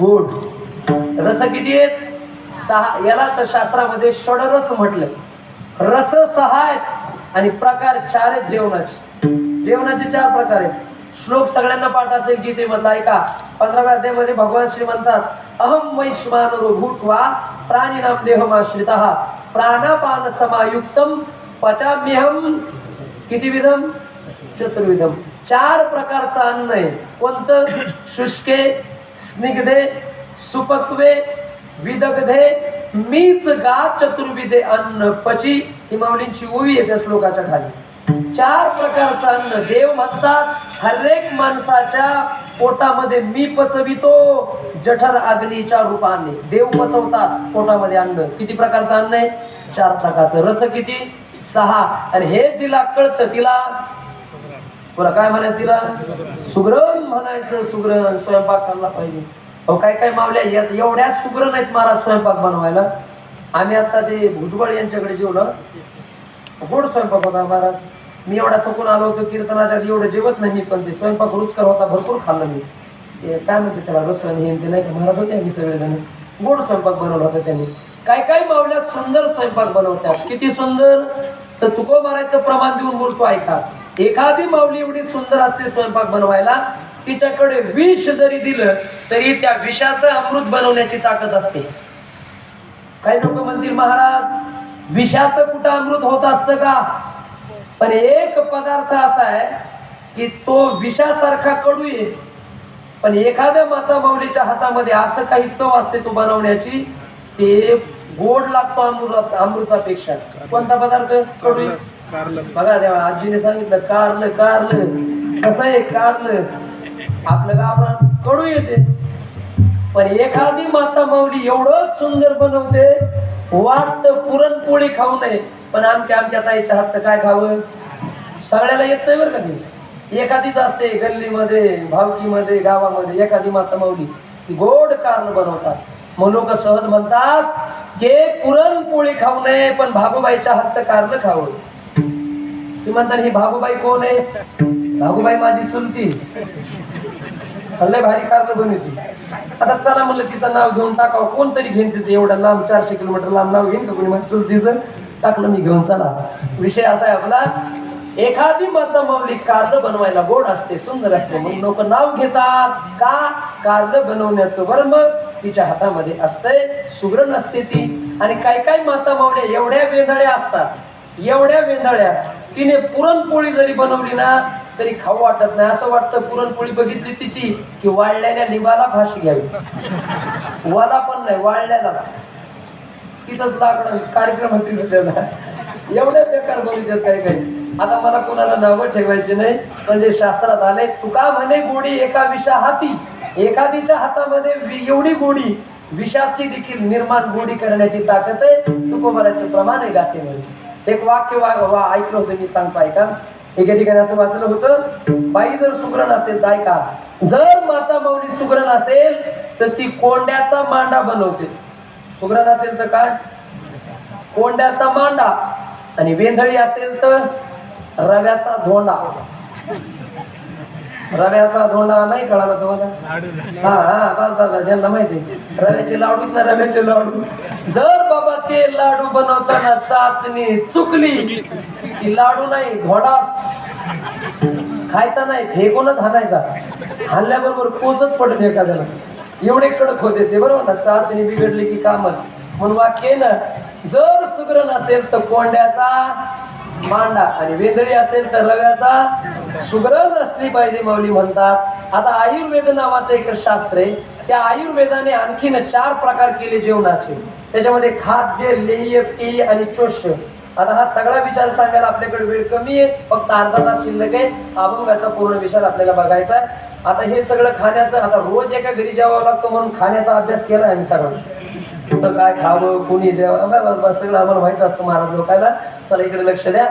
गोड. रस किती आहेत? 6. याला तर शास्त्रामध्ये षडरस म्हटलं. रस 6 आहेत आणि प्रकार 4 आहेत जेवणाचे. जेवणाचे 4 प्रकार आहेत. श्लोक सगळ्यांना पाठ असेल गीतेमधला. ऐका, 15व्या अध्यायामध्ये भगवान श्री म्हणतात अहम वैश्वानरो भूत्वा प्राणिनां देहमाश्रितः प्राणापान समायुक्तम पचाम्यहम किती विधम? चतुर्विधम. 4 प्रकारचं अन्न आहे. कोणतं? शुष्के, स्निग्धे, सुपक्वे, विदग्धे, मीच गा चतुर्विधे अन्न पची. ही माऊलींची ओवी आहे त्या श्लोकाच्या खाली. 4 प्रकारचं अन्न. देव म्हणतात हरेक माणसाच्या पोटामध्ये मी पचवितो जठर अग्नीच्या रूपाने. देव पचवतात पोटामध्ये अन्न. किती प्रकारचं अन्न आहे? 4 प्रकारचं. रस किती? 6. आणि हे जिला कळतं तिला तुला काय म्हणायचं? तिला सुगरण म्हणायचं. सुगरण स्वयंपाक करायला पाहिजे. अहो काय काय मावल्या एवढ्या सुगरण आहेत महाराज स्वयंपाक बनवायला. आम्ही आता ते भुजबळ यांच्याकडे जेवलं, गोड स्वयंपाक होता महाराज. मी एवढा थकून आलो होतो कीर्तनाच्या, एवढं जेवत नाही पण ते स्वयंपाक रुचकर होता, भरपूर खाल्लं मी. ते काय म्हणते त्याला रसन हे ते नाही का महाराज होते. आम्ही सगळेजण गोड स्वयंपाक बनवला होता त्यांनी. काय काय मावल्या सुंदर स्वयंपाक बनवतात. किती सुंदर! तर तुकोबाराचं प्रमाण देऊन बोलतो. ऐका, एखादी माऊली एवढी सुंदर असते स्वयंपाक बनवायला, तिच्याकडे विष जरी दिलं तरी त्या विषाचं अमृत बनवण्याची ताकद असते. काही लोक म्हणतील महाराज विषाचं कुठं अमृत होत असतं का? पण एक पदार्थ असा आहे की तो विषासारखा कडू आहे, पण एखाद्या माता माऊलीच्या हातामध्ये असं काही चव असते तो बनवण्याची, ते गोड लागतो अमृतापेक्षा. कोणता पदार्थ कडू? बघा देवा आजीने सांगितलं कारलं. कारलं कसं आहे? कारलं आपलं गावरान कडू येते. पण एखादी माता माऊली एवढं सुंदर बनवते, वाटतं पुरणपोळी खाऊ नये, पण आमच्या ताईच्या हातचं काय खावं सगळ्याला येत नाही बरं का. ती एखादीच असते गल्लीमध्ये, भावकीमध्ये, गावामध्ये एखादी माता माऊली ती गोड कारलं बनवतात. मग लोक सहज म्हणतात की पुरणपोळी खाऊ नये, पण भागूबाईच्या हातचं कारलं खावं. ती म्हणतात ही भागूबाई कोण आहे? भागूबाई माझी चुलती, लय भारी कारलं बनवती. आता चला म्हणलं तिचं नाव घेऊन टाकावं, कोणतरी घेईन तिचं एवढं लांब 400 किलोमीटर लांब नाव घेईन का कोणी? माझ्या चुलतीचं टाकलं मी घेऊन. चला विषय असा आहे आपला, एखादी माता माऊली कारलं बनवायला गोड असते, सुंदर असते, मग लोक नाव घेतात का? कारलं बनवण्याचं वर्म तिच्या हातामध्ये असतंय, सुगरण असते ती. आणि काय काय माता माऊल्या एवढ्या वेंधळ्या असतात, एवढ्या वेंधळ्या, तिने पुरणपोळी जरी बनवली ना तरी खाऊ वाटत नाही. असं वाटतं पुरणपोळी बघितली तिची की वाळलेल्या लिंबाला फाशी घ्यावी. वाला पण नाही, वाळल्याला तिथंच लाकडं कार्यक्रम होतील त्याला. एवढ्या बेकार बघितलं काही काही. आता मला कोणाला नावं ठेवायचे नाही, म्हणजे शास्त्रात आले तुका म्हणे गोडी एका विषा हाती, एखादीच्या हातामध्ये एवढी गोडी, विषाची देखील निर्माण गोडी करण्याची ताकद आहे. तुकोबाराचं प्रमाण आहे गाते म्हणजे. एक वाक्य ऐकलं होतं मी, सांगतो ऐका. एका ठिकाणी असं वाचलं होतं, बाई जर सुगरण असेल तर ऐका, जर माता माऊली सुगरण असेल तर ती कोंड्याचा मांडा बनवते. सुगरण असेल तर काय? कोंड्याचा मांडा. आणि वेंधळी असेल तर रव्याचा धोंडा. रव्याचा धोंडा नाही कळाला तुम्हाला? हा ज्यांना माहिती, रव्याचे लाडू ना, रव्याचे लाडू. जर बाबा ते लाडू बनवताना चाचणी चुकली की लाडू नाही धोडाच, खायचा नाही, फेकूनच हाणायचा. हाणल्याबरोबर कोचच पडत एखाद्याला, एवढे कडक होते ते. बरोबर ना? चाचणी बिघडली की कामच. म्हणून वाक्य ना, जर सुगरण असेल तर कोंड्याचा मांडा, आणि वेंधळी असेल तर रव्याचा. सुगरण असली पाहिजे माऊली म्हणतात. आता आयुर्वेद नावाचं एक शास्त्र आहे, त्या आयुर्वेदाने आणखीन 4 प्रकार केले जेवणाचे. त्याच्यामध्ये खाद्य, लेह्य, पेय आणि चोष्य. आता हा सगळा विचार सांगायला आपल्याकडे वेळ कमी आहे, फक्त अर्धा तास शिल्लक आहे. अभंगाचा पूर्ण विचार आपल्याला बघायचा आहे. आता हे सगळं खाण्याचं, आता रोज एका घरी जेवावं लागतं म्हणून खाण्याचा अभ्यास केला आम्ही सगळं. कुठं काय खावं, कोणी द्यावं, सगळं आम्हाला माहित असतं महाराज लोकांना. चला इकडे लक्ष द्या.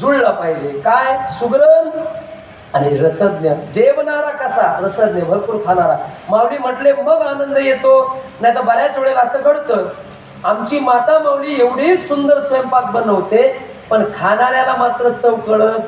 जुळला पाहिजे काय? सुगरण आणि रसज्ञ. जेवणारा कसा? रसज्ञ, भरपूर खाणारा. माऊली म्हटले मग आनंद येतो. नाही तर बऱ्याच वेळेला असं घडतं, आमची माता माऊली एवढी सुंदर स्वयंपाक बनवते, पण खाणाऱ्याला मात्र चव कळत,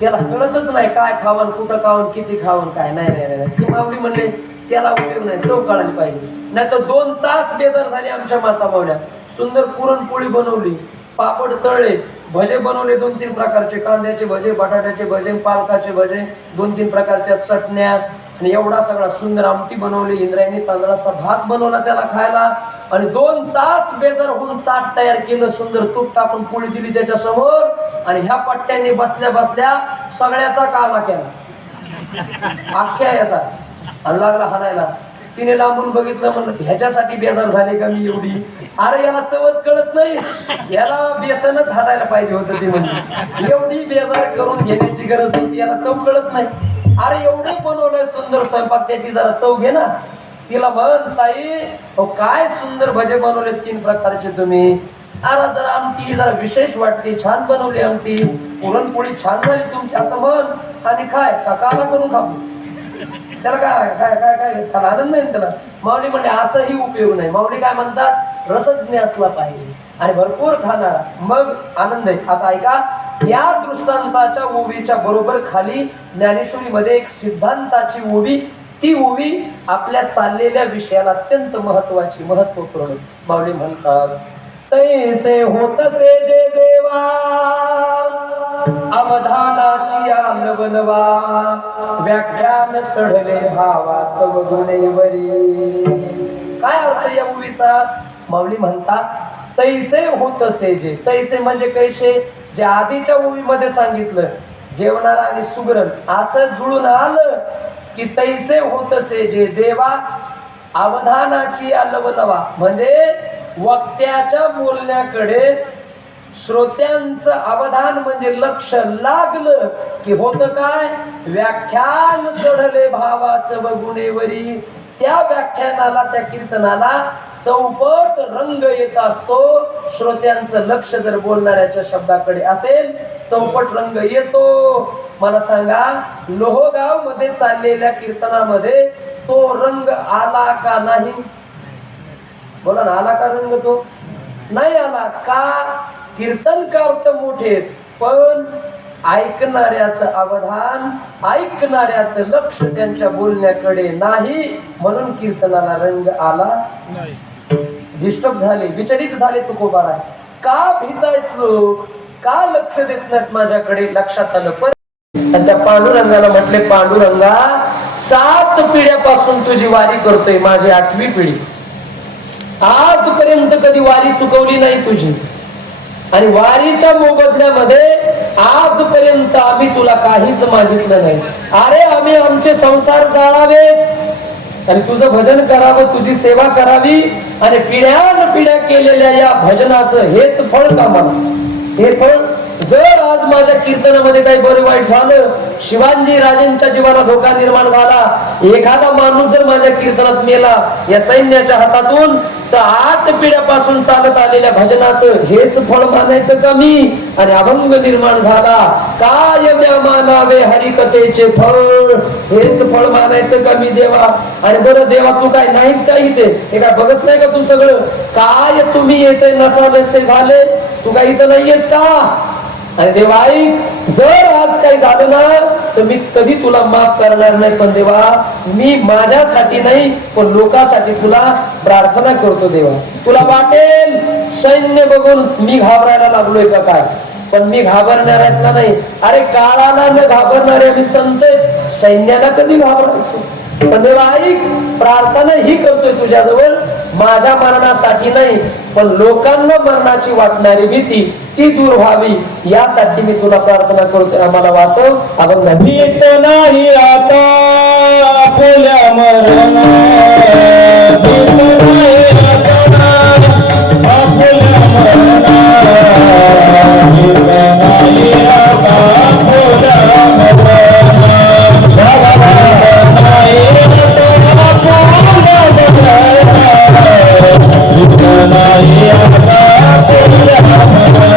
त्याला कळतच नाही काय खावण, कुठं खावण, किती खावण, काय नाही. ती माऊली म्हणले त्याला उपयोग नाही, चव कळाली पाहिजे. नाही तर 2 तास बेदर झाले आमच्या माता माऊल्या. सुंदर पुरणपोळी बनवली, पापड तळले, भजे बनवले 2-3 प्रकारचे, कांद्याचे भजे, बटाट्याचे भजे, पालकाचे भजे, 2-3 प्रकारच्या चटण्या, आणि एवढा सगळा सुंदर आमटी बनवली. इंद्रायणी तांदळाचा भात बनवला त्याला खायला, आणि 2 तास बेदर होऊन ताट तयार केलं. सुंदर तूप टाकून पोळी दिली त्याच्या समोर, आणि ह्या पट्ट्यांनी बसल्या बसल्या सगळ्याचा काला केला, अख्ख्या याचा, आणि लागला हाणायला. तिने लांबून बघितलं, म्हणलं ह्याच्यासाठी बेजार झाले का मी एवढी? अरे याला चवच कळत नाही, याला बेसनच हातायला पाहिजे होतं. ते म्हणजे एवढी बेजार करून घेण्याची गरज होती, याला चव कळत नाही. अरे एवढं बनवलंय सुंदर स्वयंपाक, त्याची जरा चव घे ना. तिला म्हण ताई काय सुंदर भजे बनवले 3 प्रकारचे तुम्ही. अरे जरा आमटी जरा विशेष वाटते, छान बनवली आमटी, पुरणपोळी छान झाली तुमची, असं म्हण. आणि काय काकाला करून खाऊ, त्याला काय काय काय काय त्याला आनंद नाही त्याला. माऊली म्हणजे असंही उपयोग नाही. माऊली काय म्हणतात? रसज्ञ असला पाहिजे आणि भरपूर खाणारा, मग आनंद आहे. आता ऐका, या दृष्टांताच्या ओवीच्या बरोबर खाली ज्ञानेश्वरीमध्ये एक सिद्धांताची ओवी, ती ओवी आपल्या चाललेल्या विषयाला अत्यंत महत्वाची, महत्वपूर्ण. माऊली म्हणतात, तैसे होतसे जे देवा, अवधानाची आलवनवा, व्याख्यान चढले भावाच गुणेवरी. काय अर्थ या ओवीचा? माऊली म्हणतात, तैसे होतसे जे. तैसे म्हणजे कैसे? जे आधीच्या ओवीमध्ये सांगितलं, जेवणारा आणि सुगरण, असं जुळून आलं की तैसे होतसे जे देवा, अवधानाची आलवनवा, म्हणजे वक्त्याच्या बोलण्याकडे श्रोत्यांचं अवधान म्हणजे लक्ष लागलं की होत काय, व्याख्यान चढले भावाचं बगुणेवरी. त्या व्याख्यानाला, त्या कीर्तनाला चौपट रंग येत असतो. श्रोत्यांचं लक्ष जर बोलणाऱ्याच्या शब्दाकडे असेल, चौपट रंग येतो. मला सांगा, लोहगाव मध्ये चाललेल्या कीर्तनामध्ये तो रंग आला का नाही? बोला ना, आला का रंग? तो नाही आला. का? कीर्तनकार तर मोठे, पण ऐकणाऱ्याचं अवधान, ऐकणाऱ्याचं लक्ष त्यांच्या बोलण्याकडे नाही, म्हणून कीर्तनाला रंग आला नाही. डिस्टर्ब झाले, विचलित झाले तुकोबारा. का भीतायत लोक? का लक्ष देत नाहीत माझ्याकडे? लक्षात आलं. पण त्या पांडुरंगाला म्हटले, पांडुरंगा 7 पिढ्यापासून तुझी वारी करतोय, माझी 8वी पिढी. आजपर्यंत कधी वारी चुकवली नाही तुझी, आणि वारीच्या मोबदल्यामध्ये आजपर्यंत आम्ही तुला काहीच मागितलं नाही. अरे आम्ही आमचे संसार जाळावेत आणि तुझं भजन करावं, तुझी सेवा करावी, आणि पिढ्यान पिढ्या केलेल्या या भजनाचं हेच फळ का मला? हे फळ जर आज माझ्या कीर्तनामध्ये काही बरं वाईट झालं, शिवाजी राजांच्या जीवाला धोका निर्माण झाला, एखादा माणूस जर माझ्या कीर्तनात मेला या सैन्याच्या हातातून, तर 8 पिढ्यापासून चालत आलेल्या भजनाचं हेच फळ मानायचं कमी, आणि अभंग निर्माण झाला, काय म्या मानावे हरिकथेचे फळ, हेच फळ मानायचं कमी देवा. आणि बरं देवा, तू काय नाहीच काय इथे? हे काय बघत नाही का तू सगळं? काय तुम्ही येते नसावेसे झाले, तू काय इथं नाहीयेस का? आणि देवा ऐक, जर आज काही झालं ना तर मी कधी तुला माफ करणार नाही. पण देवा, मी माझ्यासाठी नाही पण लोकांसाठी तुला प्रार्थना करतो. देवा, तुला वाटेल सैन्य बघून मी घाबरायला लागलोय का काय? पण मी घाबरणाऱ्यातला नाही. अरे काळाला न घाबरणारे आम्ही संत, सैन्याला कधी घाबरायचो? पण देवा ऐक, प्रार्थना ही करतोय तुझ्याजवळ, माझ्या मरणासाठी नाही पण लोकांना मरणाची वाटणारी भीती ती दूर व्हावी, यासाठी मी तुला प्रार्थना करतोय. आम्हाला वाचव. अभंग भीत नाही आता आपल्या मरणा, भीत नाही आता आपल्या मरणा, भीत नाही आता आपल्या मरणा, नाही आता आपल्या मरणा, भीत नाही आता आपल्या मरणा.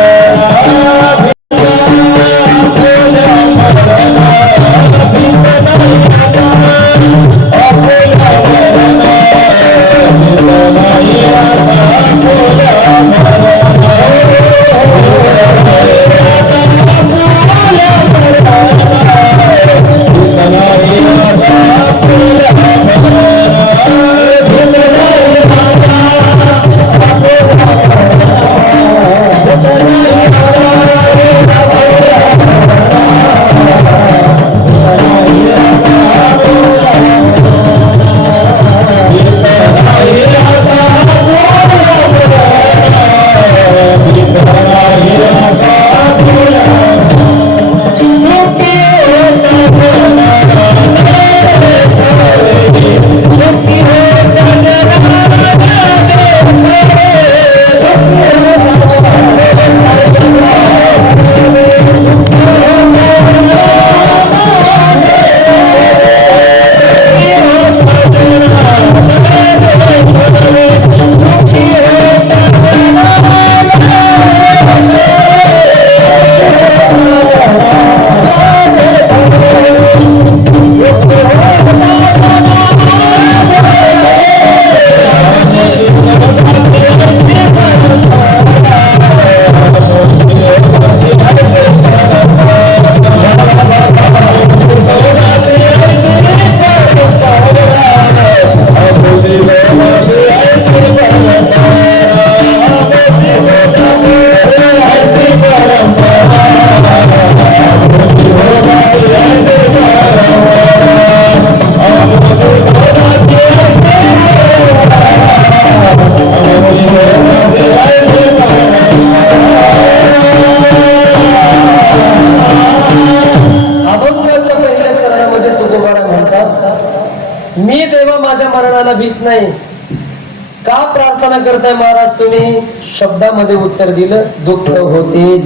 करताय महाराज तुम्ही? शब्दामध्ये उत्तर दिलं, दुःख होते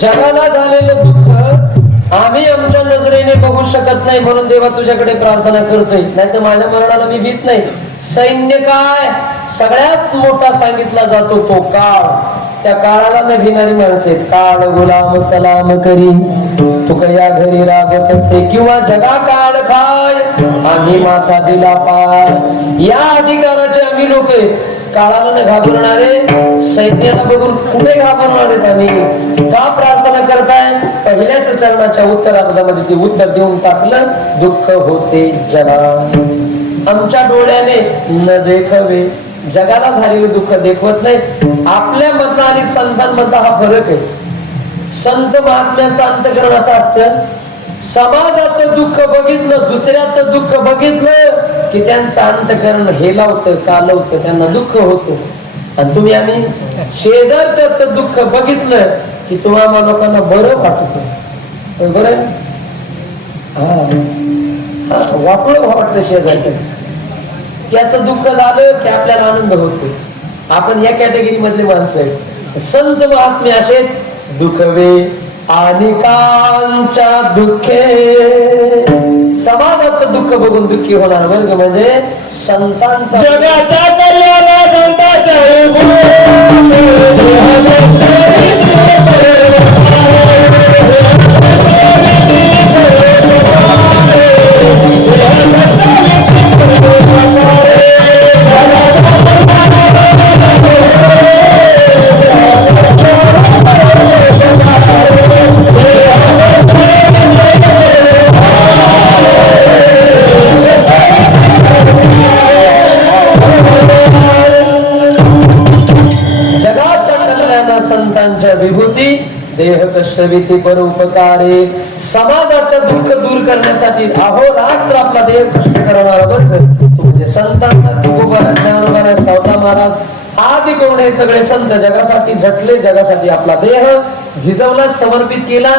जगाला झालेलं दुःख आम्ही आमच्या नजरेने बघू शकत नाही, म्हणून देवा तुझ्याकडे प्रार्थना करतोय. नाही तर माझ्या मरणाला मी भीत नाही. सैन्य काय सगळ्यात मोठा सांगितला जातो तो काळ. त्या काळाला न भिणारी माणसं आहेत. काळ गुलाम सलाम करी तुका या घरी रागत असे, किंवा जगा काळ काय आम्ही माता दिला पाय. या अधिकाराचे आम्ही लोक आहेत. काळाला न घाबरणारे, सैन्याला बघून कुठे घाबरणार आहेत आम्ही? का प्रार्थना करताय? पहिल्याच चरणाच्या उत्तरार्धामध्ये ते उत्तर देऊन टाकलं, दुःख होते जगा. आमच्या डोळ्याने न देखवे, जगाला झालेलं दुःख देखवत नाही. आपल्या मधला आणि संतांमधला हा फरक आहे. संत महात्म्यांचं अंतकरण असं असतं, समाजाचं दुःख बघितलं, दुसऱ्याचं दुःख बघितलं की त्यांचं अंतकरण हेलावतं, कालवतं, त्यांना दुःख होतं. आणि तुम्ही आम्ही शेजारच्याच दुःख बघितलं की तुम्हाला लोकांना बरं वाटतं. बरं वाटलं वाटतं शेजारच्याच. त्याचं दुःख झालं की आपल्याला आनंद होतो. आपण या कॅटेगरी मधले माणसं आहेत. संत महात्मे असे दुःखवे अनेकांच्या दुःखे, समाजाचं दुःख बघून दुःखी होणार वर्ग म्हणजे संतांचा. जगाच्या कल्याणाच्या संतांच्या विभूती देह कष्टविती परोपकारे. समाजाच्या दुःख दूर करण्यासाठी अहोरात्र आपला देह कष्ट करणारा वर्ग म्हणजे संतांना तुकोबाराज, ज्ञानोबाराज, सावता महाराज आदी करून हे सगळे संत जगासाठी झटले, जगासाठी आपला देह झिजवला, समर्पित केला.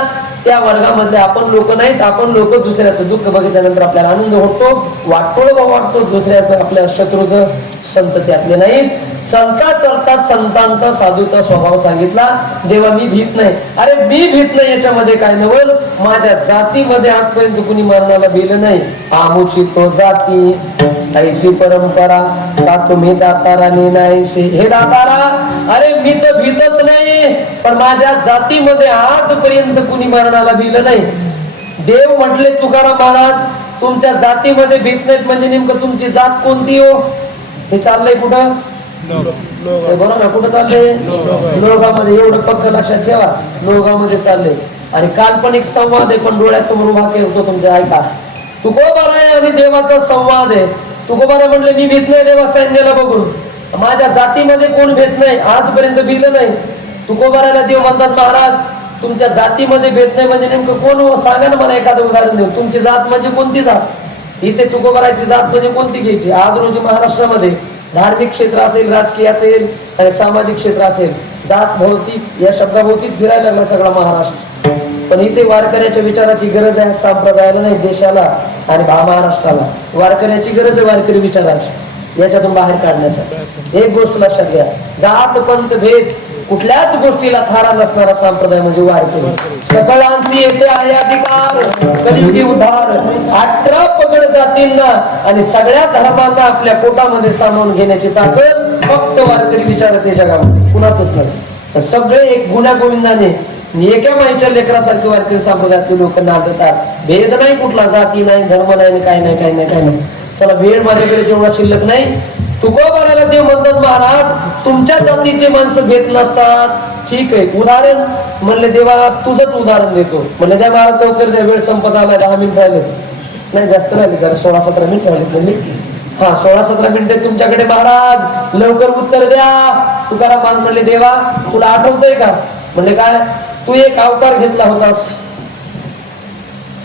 त्या वर्गामध्ये आपण लोक नाहीत. आपण लोक दुसऱ्याचं दुःख बघितल्यानंतर आपल्याला आनंद होतो, वाटतो दुसऱ्याचं, आपल्या शत्रूचं. संत त्यातले नाहीत. चलता चलता संतांचा साधूचा स्वभाव सांगितला. देवा मी भीत नाही. अरे मी भीत नाही याच्यामध्ये काय नवल? माझ्या जातीमध्ये आजपर्यंत कुणी मरणाला गेलं नाही. आमुची तो जाती ऐशी परंपरा का तुम्ही दाताराने नाहीशी. हे दातारा, अरे मी तर भीतच नाही, पण माझ्या जातीमध्ये आजपर्यंत कुणी मरणाला गेलं नाही. देव म्हटले तुकाराम महाराज, तुमच्या जातीमध्ये भीत नाहीत म्हणजे नेमकं तुमची जात कोणती हो? हे चाललंय कुठं? बरोबर ना, कुठं चाललंय? लोगामध्ये. एवढं पक्क लक्षात ठेवा, लोगामध्ये चाललंय. आणि काल्पनिक संवाद आहे, पण डोळ्यासमोर उभा करतो तुमच्या. ऐका, तुकोबाराय आणि देवाचा संवाद आहे. तुकोबाराय म्हणले मी भीत नाही देवा सैन्याला बघून, माझ्या जातीमध्ये कोण भेट नाही, आजपर्यंत भिलं नाही. तुकोबारायला देव म्हणतात महाराज तुमच्या जातीमध्ये भेट नाही म्हणजे नेमकं कोण? सांगा ना मला एखादं उदाहरण देऊ. तुमची जात म्हणजे कोणती जात? इथे तुकोबारायची जात म्हणजे कोणती घ्यायची? आज रोजी महाराष्ट्रामध्ये धार्मिक क्षेत्र असेल, राजकीय असेल आणि सामाजिक क्षेत्र असेल, जात भोवतीच, या शब्दाभोवतीच फिरायला लागला सगळा महाराष्ट्र. पण इथे वारकऱ्याच्या विचाराची गरज आहे. संप्रदायाला नाही, देशाला आणि महाराष्ट्राला वारकऱ्याची गरज आहे. वारकरी विचाराची याच्यातून बाहेर काढण्यासाठी एक गोष्ट लक्षात घ्या, जात पंथ भेद कुठल्याच गोष्टीला थारा नसणारा संप्रदाय म्हणजे वारकरी. सकळांची येथे आहे अधिकार, कलियुगी उद्धार. 18 पगड जातींना आणि सगळ्या धर्मांना आपल्या पोटामध्ये सामावून घेण्याची ताकद फक्त वारकरी विचारते जगामध्ये, कुणातच नाही. सगळे एक गुण्या गोविंदाने एका माईच्या लेकरासारखे वारकरी संप्रदायातले लोक नांदतात. भेद नाही कुठला, जाती नाही, धर्म नाही, काय नाही, काय नाही, काय नाही. चला भेद माझ्याकडे जेवढा शिल्लक नाही. तुकोबारायला देव म्हणतात महाराज तुमच्या जातीचे माणसं भेट नसतात. ठीक आहे, उदाहरण म्हणले देवा तुझंच उदाहरण देतो. म्हणले त्या महाराज लवकर द्या, वेळ संपत आला, 10 मिनिट राहिले, नाही जास्त राहिले, जरा 16-17 मिनिट राहिले. म्हणले हा 16-17 मिनिटे तुमच्याकडे महाराज, लवकर उत्तर द्या. तुकाराम महाराज म्हणले देवा तुला आठवतंय का? म्हणले काय? तू एक अवतार घेतला होतास.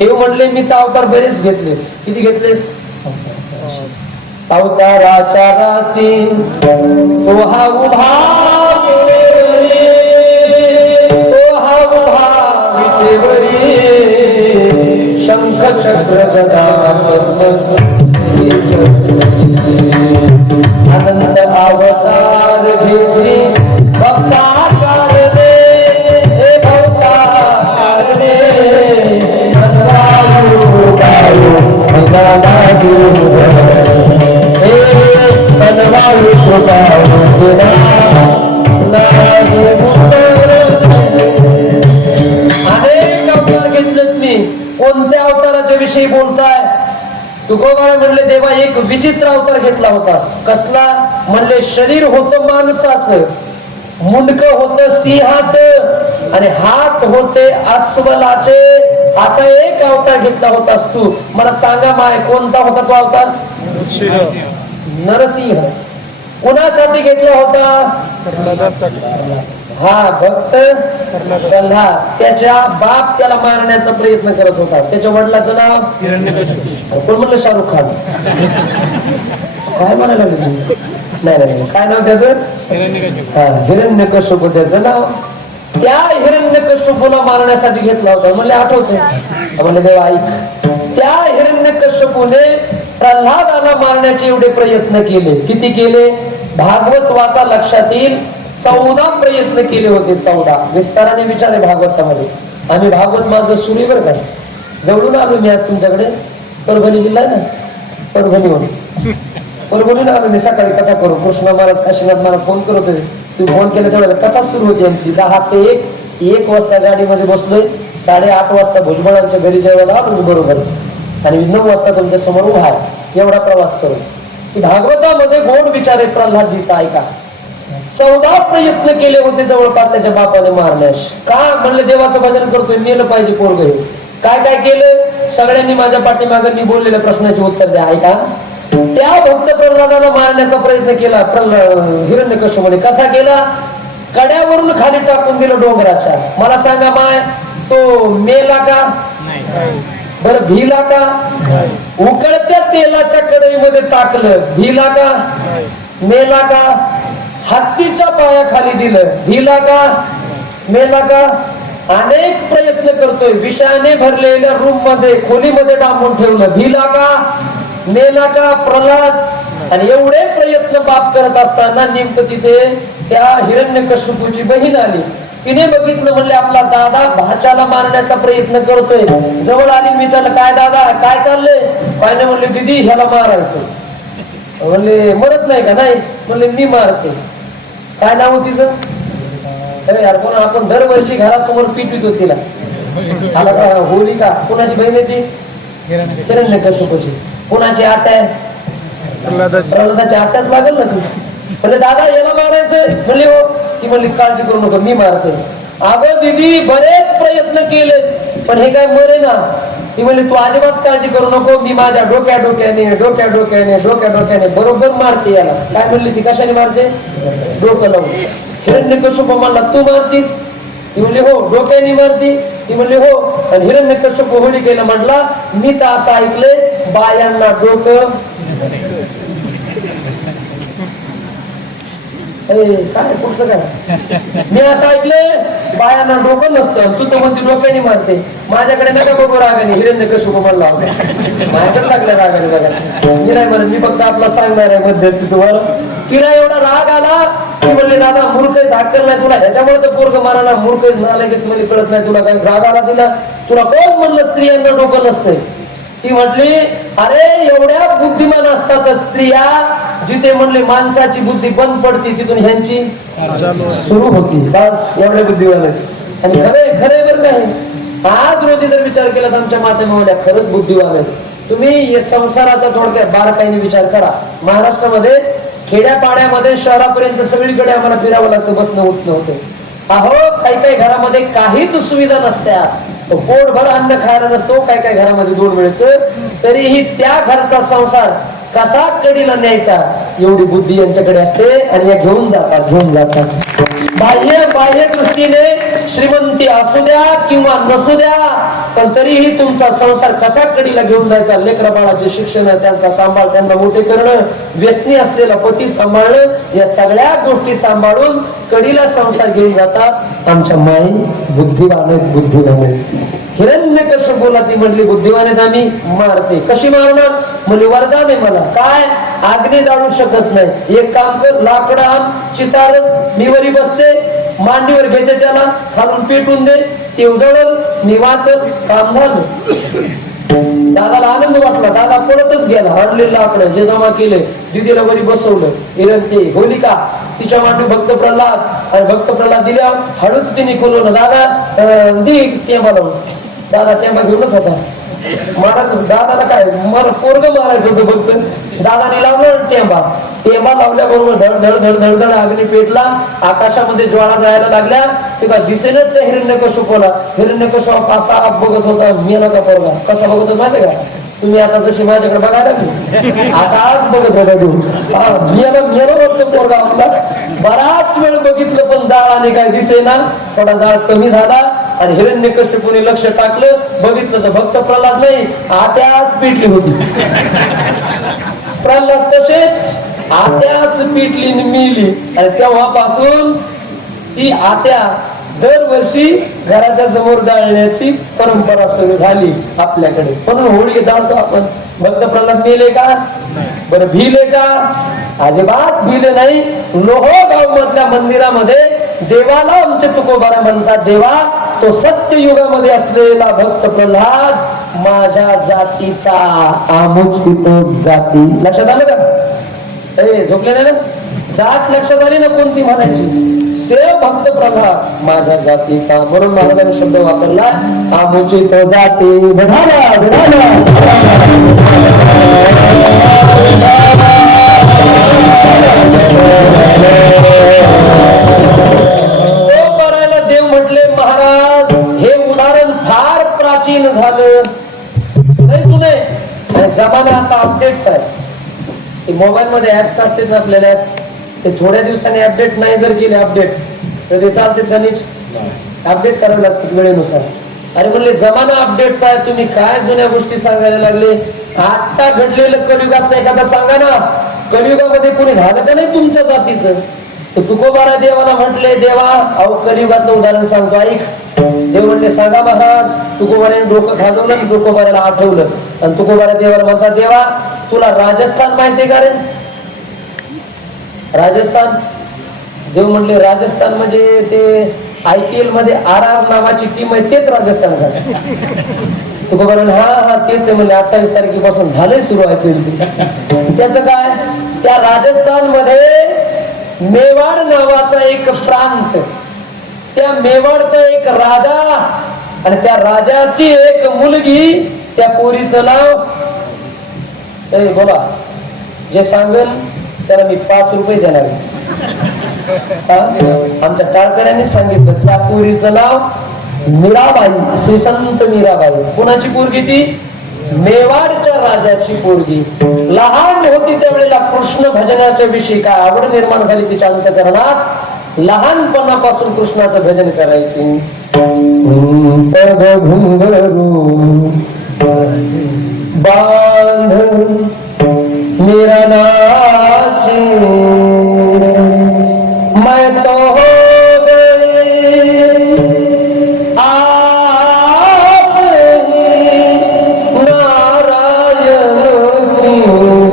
हे म्हणले मी तर अवतार बरेच घेतलेस. किती घेतलेस? अवताराच्या राशी तो हा उभा, तो हा उभा विटेवरी, शंख चक्र गदा अनंत अवतार घेसी भक्ताकार दे हे भक्ताकार दे मनवाळू गाऊ मनाला दूर हे मनवाळू गाऊ अनेक अवतार घेतलेत मी. कोणत्या अवताराच्या विषयी बोलताय? तुकोबाराय म्हणले देवा एक विचित्र अवतार घेतला होतास. कसला? म्हणले शरीर होतं माणसाचं, मुंडक होतं सिंहाचं आणि हात होते अस्वलाचे. असा एक अवतार घेतला होतास तू. मला सांगा माय कोणता होता तो अवतार? नरसिंह. कुणासाठी घेतला होता? हा भक्त प्रल्हाद. त्याच्या बाप त्याला मारण्याचा प्रयत्न करत होता. त्याच्या वडिलाचं नाव कोण म्हणलं? शाहरुख खान. काय म्हणायला लागले? नाही काय नाव त्याचं? हिरण्यकश्यप त्याचं नाव. त्या हिरण्यकश्यपूला मारण्यासाठी घेतला होता. म्हणले आठवते? म्हणले देवा ऐक. त्या हिरण्यकश्यपूने प्रल्हादाला मारण्याचे एवढे प्रयत्न केले. किती केले? भागवत वाचा लक्षात येईल. 14 प्रयत्न केले होते. 14 विस्ताराने विचार आहे भागवतामध्ये. आम्ही भागवत माझं सुरू बरं का. जवळून आलो मी आज तुमच्याकडे. परभणी जिल्हा ना, परभणीहून आलो मी. सकाळी कथा करू. कृष्ण महाराज काशीनाथ मला फोन करत होते. तुम्ही फोन केला तेवढ्या कथा सुरू होती आमची. 10 ते 1 वाजता गाडीमध्ये बसलोय. 8:30 वाजता भुजबळांच्या घरी जेवायला आलो मी बरोबर. आणि 9 वाजता तुमच्या समोर उभा आहे. एवढा प्रवास करू. की भागवतामध्ये गोड विचार आहे प्रल्हादजीचा. ऐका. 14 प्रयत्न केले होते जवळपास त्याच्या बापाने मारण्यास. का? म्हणले देवाचं भजन करतोय, मेलं पाहिजे पोरग. काय काय केलं? सगळ्यांनी माझ्या पाठीमागे मी बोललेल्या प्रश्नाचे उत्तर द्या. ऐका. त्या भक्त प्रल्हादाला मारण्याचा प्रयत्न केला हिरण्यकश्यपूने. कसा केला? कड्यावरून खाली टाकून दिलं डोंगराच्या. मला सांगा माय तो मेला का? बरं भिला का? उकळत्या तेलाच्या कढईमध्ये टाकलं. भिला का? मेला का? हत्तीच्या पायाखाली दिलं. भिला का? मेला का? अनेक प्रयत्न करतोय. विषाने भरलेल्या रूम मध्ये खोलीमध्ये डांबून ठेवलं. भिला का? मेला का? प्रल्हाद. आणि एवढे प्रयत्न बाप करत असताना नेमकं तिथे त्या हिरण्यकश्यपूची बहीण आली. तिने बघितलं. म्हणले आपला दादा भाच्याला मारण्याचा प्रयत्न करतोय. जवळ आली. मी त्याला काय दादा काय चाललंय? काय नाही. म्हणले दीदी ह्याला मारायचं. म्हणले मरत नाही का? नाही. म्हणले मी मारते. काय नाव तिचं? अरे यार कोण आपण दरवर्षी घरासमोर पिटवितो तिला. आला का? होली का? कोणाची बहीण आहे ती? हिरण्यकश्यपूची. कोणाची आत्या आहे? प्रल्हादाची आत्याच लागेल ना ती. म्हणजे दादा याला मारायचंय. म्हणले हो. ती म्हणली काळजी करू नका मी मारते. अगं दीदी बरेच प्रयत्न केले पण हे काय मरे ना. ती म्हणली तू अजिबात काळजी करू नको. मी माझ्या डोक्याने बरोबर मारते याला. काय म्हणली ती? कशाने मारते? डोकं लावून. हिरण्यकश्यप म्हणला तू मारतीस? ती म्हणली हो. डोक्याने मारती? ती म्हणली हो. आणि हिरण्यकश्यप होळी केलं. म्हटला मी तर असं ऐकलंय बायांना डोकं काय पुढचं काय? मी असं ऐकलंय बायांना डोकं नसतं. तू तर म्हणते डोक्याने मारते. माझ्याकडे नका बघू रागाने. हिरण्यकश्यप म्हणला होता. माझ्याकडे लागला रागाने बघा. मी नाही म्हणत. मी फक्त आपला सांगणार आहे मध्यस्थी तुम्हाला. तिला एवढा राग आला. ती म्हणले दादा मूर्ख झाकल नाही तुला. ह्याच्यामुळे तर पोरग मारायला मूर्ख लगेच म्हणजे कळत नाही तुला काही. राग आला तिला. तुला कोण म्हणलं स्त्रियांना डोकं नसतंय? ती म्हटली अरे एवढ्या बुद्धिमान असतात स्त्रिया. जिथे म्हणले माणसाची बुद्धी बंद पडते तिथून ह्यांची सुरू होती. बस एवढ्या बुद्धिवान. आणि खरे बरं काय आज रोजी जर विचार केला तर आमच्या मातेमावल्या खरंच बुद्धिवान आहेत. तुम्ही संसाराचा थोडक्यात बारकाईने विचार करा. महाराष्ट्रामध्ये खेड्यापाड्यामध्ये शहरापर्यंत सगळीकडे आम्हाला फिरावं लागतं. बसणं उठणं होतं. अहो काही घरामध्ये काहीच सुविधा नसत्या. पोटभर अन्न खायला नसतो. काही घरामध्ये 2 वेळेचं. तरीही त्या घरचा संसार कसा कडीला न्यायचा एवढी बुद्धी यांच्याकडे असते. आणि या घेऊन जातात. बाह्य दृष्टीने श्रीमंती असू द्या किंवा नसू द्या पण तरीही तुमचा संसार कसा कडीला घेऊन जायचा. लेकरा बाळाचे शिक्षण, त्यांचा सांभाळ, त्यांना मोठे करणं, व्यसनी असलेला पती सांभाळणं, या सगळ्या गोष्टी सांभाळून कडीला संसार घेऊन जातात. आमच्या माई बुद्धिवान आहेत. हिरण्यकश्यपूला ती म्हटली बुद्धिवानेच आम्ही मारते. कशी मारणार? म्हणजे वरदान आहे मला. काय? अग्नी जाळू शकत नाही. एक काम कर, लाकडं आण, चितारच, मी वरी बसते, मांडीवर घेते त्याला, खालून पेटून दे, ते उजळल, मी वाचत, काम झालं. दादाला आनंद वाटला. दादा पळतच गेला. हडलेलं लाकडं जे जमा केले, दिदीला वरी बसवलं. हिरण ते होलिका, तिच्या मांडी भक्त प्रल्हाद, आणि भक्त प्रल्हाद दिल्या हळूच तिने खोलवलं. दादा दे टेंबा लावून. दादा टेंबा घेऊनच होता. महाराज दादाला काय मला पोरग मारायचं होतं फक्त. दादाने लावलं टेंबा. टेंबा लावल्याबरोबर धड धड धड धड धड अग्नी पेटला. आकाशामध्ये ज्वाळा जायला लागल्या. ते का दिसेनच त्या हिरण्यकश्यपूला. हिरण्यकश्यप असा बघत होता, मेला का पोरगा. कसा बघत होता माहिती का? तुम्ही आता जशी माझ्याकडे बघायला लागली असाच बघत होता तू. मेलो बघतो पोरगा आपला. बराच वेळ बघितलं पण जाळाने काय दिसेना. थोडा जाळ कमी झाला आणि हिरण्यकश्यपूने लक्ष टाकलं, बघितलं तर भक्त प्रल्हाद नाही, आत्याच पेटली होती. प्रल्हाद तसेच आत्याच पेटली मिली. आणि तेव्हापासून ती आत्या दरवर्षी घराच्या समोर जाळण्याची परंपरा सुरू झाली आपल्याकडे. म्हणून होळी जाळतो आपण. भक्त प्रल्हाद मेले का? बरं भिले का? अजिबात भिले नाही. लोहगाव मधल्या मंदिरामध्ये देवाला आमचे तुकोबारा म्हणतात. देवा, तो सत्य युगामध्ये असलेला भक्त प्रल्हाद माझ्या जातीचा आमुचित जाती. लक्षात आलं का? झोपले नाही ना? जात लक्षात आली ना कोणती म्हणायची? ते भक्त प्रल्हाद माझ्या जातीचा. म्हणून महाराजांनी शब्द वापरला आमुचित जाती. देव म्हटले महाराज हे उदाहरण फार प्राचीन झालं. नाही जुने आणि जमाना आता अपडेट्स आहे. मोबाईल मध्ये ऍप्स असतात ना आपल्याला, ते थोड्या दिवसांनी अपडेट नाही जर केले अपडेट तर ते चालते का नाही? अपडेट करावं लागतं वेळेनुसार. अरे म्हणले जमाना अपडेटचा आहे, तुम्ही काय जुन्या गोष्टी सांगायला लागले? आता घडलेलं कलियुगात एखादा सांगा ना. कलियुगामध्ये कोणी झालं का नाही तुमच्या जातीचं? तर तुकोबारा देवाला म्हटले, देवा अहो कलियुगातलं उदाहरण सांगतो ऐक. देव म्हणले सांगा महाराज. तुकोबाराने डोकं खाजवलं आणि तुकोबाराला आठवलं. आणि तुकोबारा देवाला म्हणतात, देवा तुला राजस्थान माहितीये का रे? राजस्थान. देव म्हणले राजस्थान म्हणजे ते IPL मध्ये RR नावाची टीम आहे, तेच राजस्थान का? तुकोबारा म्हणले हा हा तेच आहे. म्हणले 28 तारखेपासून झालंय सुरू IPL. त्याचं काय? त्या राजस्थान मध्ये मेवाड नावाचा एक प्रांत, त्या मेवाडचा एक राजा आणि त्या राजाची एक मुलगी. त्या पोरीचं नाव बोला, जे सांगेल त्याला मी 5 रुपये देणार. आमच्या टाळकऱ्यांनीच सांगितलं. त्या पोरीचं नाव मीराबाई, श्रीसंत मीराबाई. कुणाची पोरगी ती? मेवाडच्या राजाची पोरगी. लहान होती त्यावेळेला कृष्ण भजनाच्या विषयी काय आवड निर्माण झाली तिच्या अंतःकरणात. लहानपणापासून कृष्णाचं भजन करायची. बांध मेरा नाचे मैं तो हो गई आप नारायण की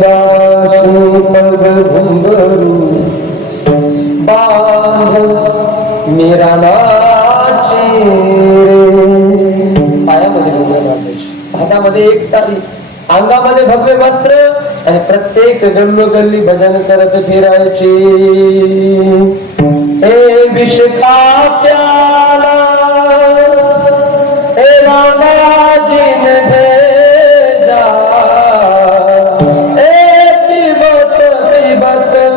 दासी. पग घुंघरू बांध मेरा नाचे. पायामध्ये घुंघरू बांधायची, हातामध्ये एक तारी, अंगामध्ये भव्य वस्त्र आणि प्रत्येक गल्लोगल्ली भजन करत फिरायचे. हे विष का प्याला हे रामाजीन भेजा, हे तिबत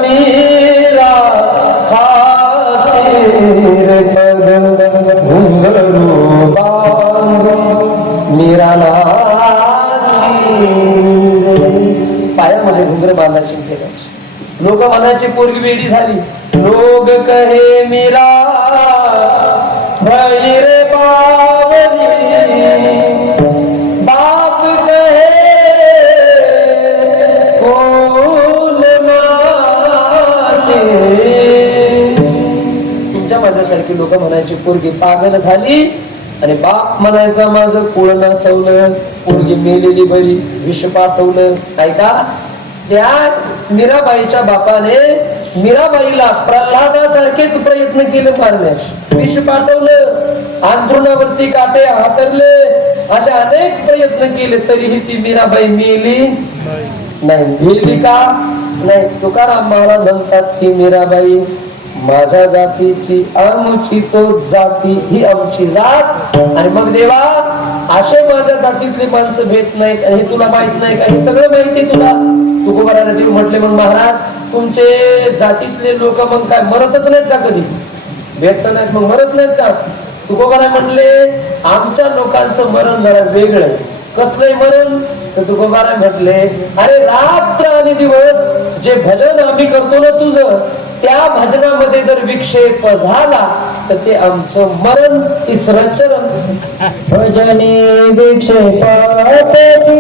मीरा खातीर. पग घुंघरू बांध मीरा पायामध्ये घुंगर बांधायची फिरायची. लोक म्हणायची पोरगी वेडी झाली. लोग कहे मीरा भई रे बावली, बाप कहे कोण मासे. तुमच्या माझ्यासारखी लोक म्हणायची पोरगी पागल झाली. आणि बाप म्हणायचा माझं कुळ नसवलं, पोरगी मेलेली बरी, विष पाठवलं. ऐका, त्या मीराबाईच्या बापाने मीराबाईला प्रल्हादासारखेच प्रयत्न केले मारण्यास, विष पाठवलं, अंथरुणावरती काटे हातरले, असे अनेक प्रयत्न केले, तरीही ती मीराबाई मेली नाही. मेली का नाही? तुकाराम महाराज म्हणतात की मीराबाई माझ्या जातीची आमची तो जाती ही आमची जात. आणि मग देवा असे माझ्या जातीतली माणसं भेट नाहीत, आणि हे तुला माहित नाही का? हे सगळं माहिती तुला. तुकोबाराला देव म्हटले मग महाराज तुमचे जातीतले लोक मग काय मरतच नाहीत का? कधी भेटत नाहीत मग मरत नाहीत का? तुकोबारा म्हणले आमच्या लोकांचं मरण जरा वेगळं. कसलंय मरण? तर तुकोबारा म्हटले अरे रात्र आणि दिवस जे भजन आम्ही करतो ना तुझं, त्या भजनामध्ये जर विक्षेप झाला तर ते आमचं मरण. तिसरं चरण भजनी विक्षेपाची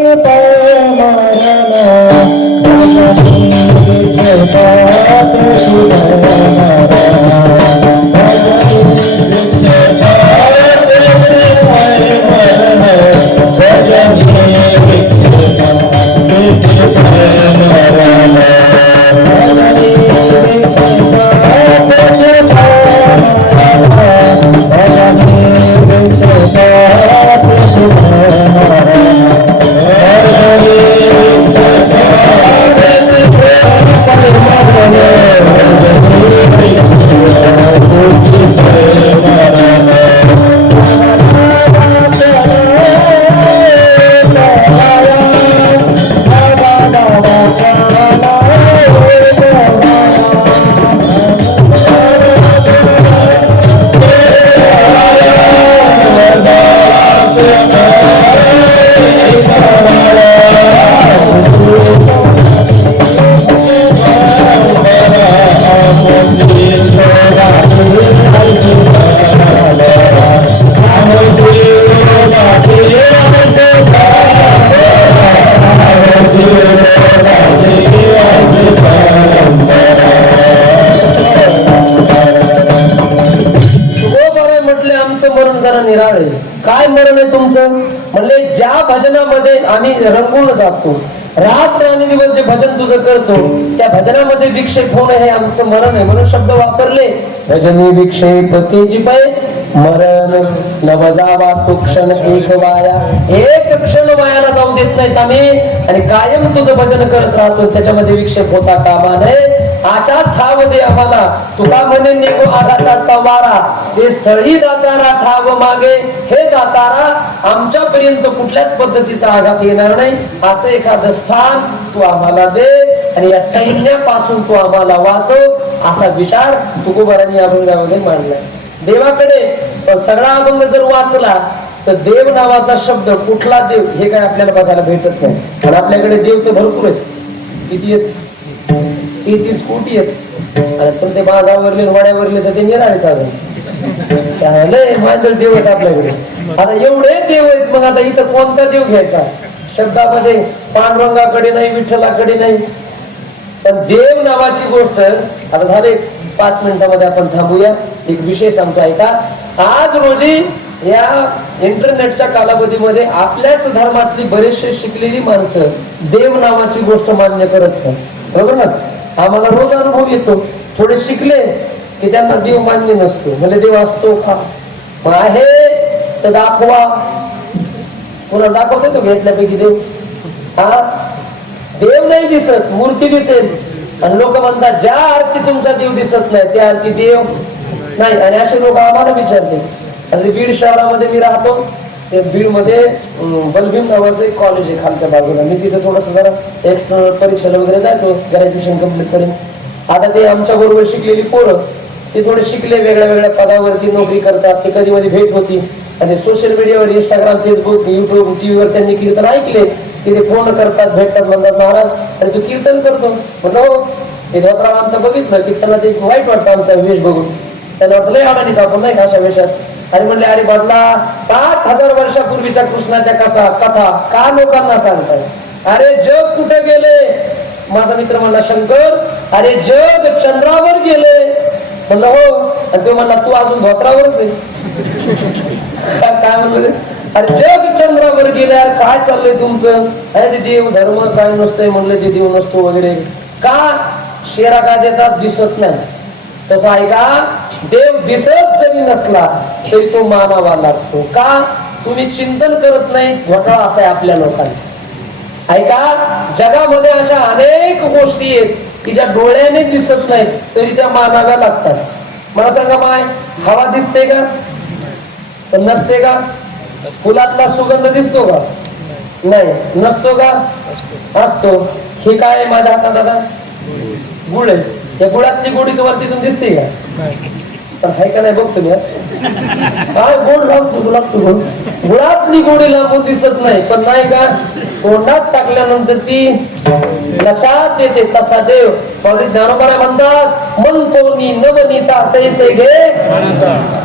काय मरण आहे तुमचं? म्हणले ज्या भजनामध्ये आम्ही रंगून जातो, रात्र आणि दिवस जे भजन तुझं करतो त्या भजनामध्ये विक्षेप होणं हे आमचं मरण आहे. म्हणून शब्द वापरले भजनी विक्षेप तेजी पै मरण नव जावा तो क्षण एक वाया. एक क्षण वायाला जाऊ देत नाहीत आम्ही, आणि कायम तुझं भजन करत राहतो, त्याच्यामध्ये विक्षेप होता कामा नये. आशा ठाव दे आम्हाला, तुका म्हणे निघो आघाताचा वारा, ते स्थळी दातारा ठाव मागे. हे दातारा आमच्यापर्यंत कुठल्याच पद्धतीचा आघात येणार नाही, असं एखादं स्थान तू आम्हाला दे, आणि या सैन्यापासून तू आम्हाला वाचव, असा विचार तुकोबारांनी अभंगामध्ये मांडलाय. देवाकडे सगळा अभंग जर वाचला तर देव नावाचा शब्द कुठला देव हे काय आपल्याला बघायला भेटत नाही. पण आपल्याकडे देव तर भरपूर आहेत. किती आहेत? 33 कोटी आहेत. आणि पण ते बाजावरले वाड्यावरले तर ते निराळे चालू माझं देव आहेत आपल्याकडे. आता एवढे देव आहेत, मग आता इथं कोणता देव घ्यायचा? शब्दामध्ये पांडुरंगाकडे नाही, विठ्ठलाकडे नाही, पण देव नावाची गोष्ट. आता झाले 5 मिनिटांमध्ये आपण थांबूया. एक विषय सांगतो ऐका. आज रोजी या इंटरनेटच्या कालावधीमध्ये आपल्याच धर्मातली बरेचसे शिकलेली माणसं देव नावाची गोष्ट मान्य करत नाही, बरोबर ना? आम्हाला रोज अनुभव येतो. थोडे शिकले की त्यांना देव मान्य नसतो. म्हणजे देव असतो का? मग आहे तर दाखवा. पुन्हा दाखवतो तो घेतल्यापैकी देव. हा देव नाही दिसत, मूर्ती दिसेल, आणि लोक म्हणतात ज्या आरती तुमचा देव दिसत नाही त्या आरती देव नाही. आणि असे लोक आम्हाला विचारते. आणि बीड शहरामध्ये मी राहतो, ते बीड मध्ये बलभीम नावाचं एक कॉलेज आहे खालच्या बाजूला. मी तिथे थोडस जरा एक्स्टर्नल परीक्षेला वगैरे जायचो, ग्रॅज्युएशन कम्प्लीट करेन. आता ते आमच्या बरोबर शिकलेली पोरं, ते थोडे शिकले, वेगळ्या वेगळ्या पदावरती नोकरी करतात. ते कधी मध्ये भेट होती, आणि सोशल मीडियावर इंस्टाग्राम, फेसबुक, युट्यूब, टीव्हीवर त्यांनी कीर्तन ऐकले की ते फोन करतात, भेटतात, म्हणतात महाराज अरे तू कीर्तन करतो? म्हटलं हो. ते धोत्राला आमचं बघितलं कीर्तनात एक वाईट वाटतं आमचा वेश बघून. त्यांना वाटलं लय आडाणीत आपण नाही का अशा वेशात. अरे म्हणले अरे बदला 5000 वर्षापूर्वीच्या कृष्णाच्या कथा का लोकांना सांगताय? अरे जग कुठे गेले? माझा मित्र म्हणला शंकर अरे जग चंद्रावर गेले. म्हणलं हो. आणि तो म्हणला तू अजून धोत्रावरच आहे. काय म्हणलं रे? अरे जग चंद्रावर गेल्यावर काय चाललंय तुमचं? अरे देव धर्म काय नसतंय म्हणलं, ते देव नसतो वगैरे. का शेरा का देतात? दिसत नाही. तसं आहे का? देव दिसत जरी नसला तरी तो मानावा लागतो. का? तुम्ही चिंतन करत नाही, घोटाळा असा आहे आपल्या लोकांचा. ऐका, जगामध्ये अशा अनेक गोष्टी आहेत की ज्या डोळ्याने दिसत नाहीत तरी त्या मानाव्या लागतात. मला सांगा माय, हवा दिसते का? पण नसते का? फुलातला सुगंध दिसतो का? नाही. नसतो का? असतो. हे काय माझ्या हातात आता? गुळ आहे. त्या गुळातली गोडी तुम्हाला तिथून दिसते का? पण हाय का नाही बघतो मी. काय गोड लागतो गुळातली गोडी लांबून दिसत नाही, पण नाही का तोंडात टाकल्यानंतर ती लक्षात येते. तसा देव पावली ज्ञानोबा म्हणतात, म्हणतो नी नवनीता तैसे घे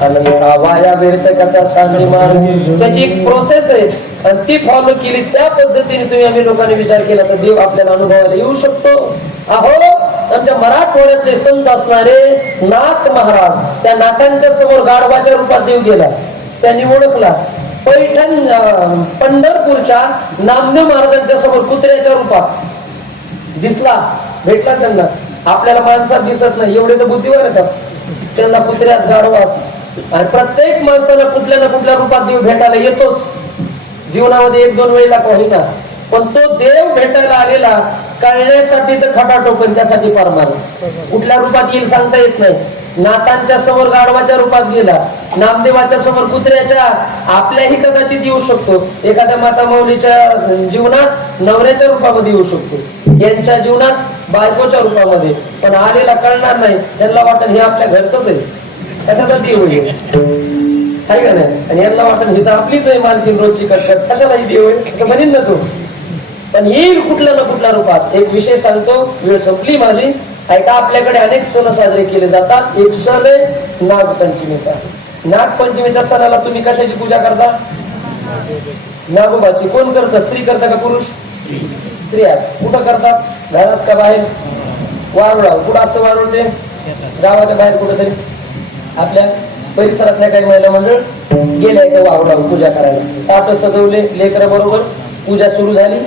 वाया वेळत कथा सांगली मार्ग. त्याची एक प्रोसेस आहे आणि ती फॉलो केली त्या पद्धतीने तुम्ही आम्ही लोकांनी विचार केला तर देव आपल्याला अनुभवायला येऊ शकतो. अहो, आमच्या मराठवाड्यातले संत असणारे नाथ महाराज, त्या नाथांच्या समोर गाढवाच्या रूपात देव गेला. त्यांनी ओळखला. पैठण पंढरपूरच्या नामदेव महाराजांच्या समोर कुत्र्याच्या रूपात दिसला, भेटला त्यांना. आपल्याला माणसात दिसत नाही, एवढे तर बुद्धिवान येतात. त्यांना कुत्र्यात, गाढवात. आणि प्रत्येक माणसाला कुठल्या ना कुठल्या रूपात देव भेटायला येतोच. जीवनामध्ये एक दोन वेळेला होईना, पण तो देव भेटायला आलेला कळण्यासाठी तर खटाटोपण, त्यासाठी परमार्थ. कुठल्या रूपात येईल सांगता येत नाही. नाथांच्या समोर गाढवाच्या रूपात गेला, नामदेवाच्या समोर कुत्र्याच्या, आपल्याही कदाचित येऊ शकतो. एखाद्या माता माऊलीच्या जीवनात नवऱ्याच्या रूपामध्ये येऊ शकतो, यांच्या जीवनात बायकोच्या रूपामध्ये. पण आलेला कळणार नाही, त्यांना वाटत हे आपल्या घरचंच आहे, त्याच्यात देव आहे का नाही. आणि यांना वाटत ही तर आपलीच आहे मालकीन, रोजची कटकट, कशालाही देव आहे असं म्हणेन ना तो. पण येईल कुठल्या ना कुठल्या रूपात. एक विषय सांगतो, वेळ संपली माझी. ऐका, आपल्याकडे अनेक सण साजरे केले जातात. एक सण आहे नागपंचमीचा. नागपंचमीच्या सणाला तुम्ही कशाची पूजा करता? नागोबाची. कोण करतं? स्त्री करता का पुरुष? स्त्रिया. कुठं करतात? घरात का बाहेर? वारुळा. कुठं असतं वारुळ? ते गावाच्या बाहेर कुठेतरी. आपल्या परिसरातल्या काही महिला मंडळ गेल्या का वारुळा पूजा करायला. ताट सजवले, लेकरं बरोबर पूजा सुरू झाली.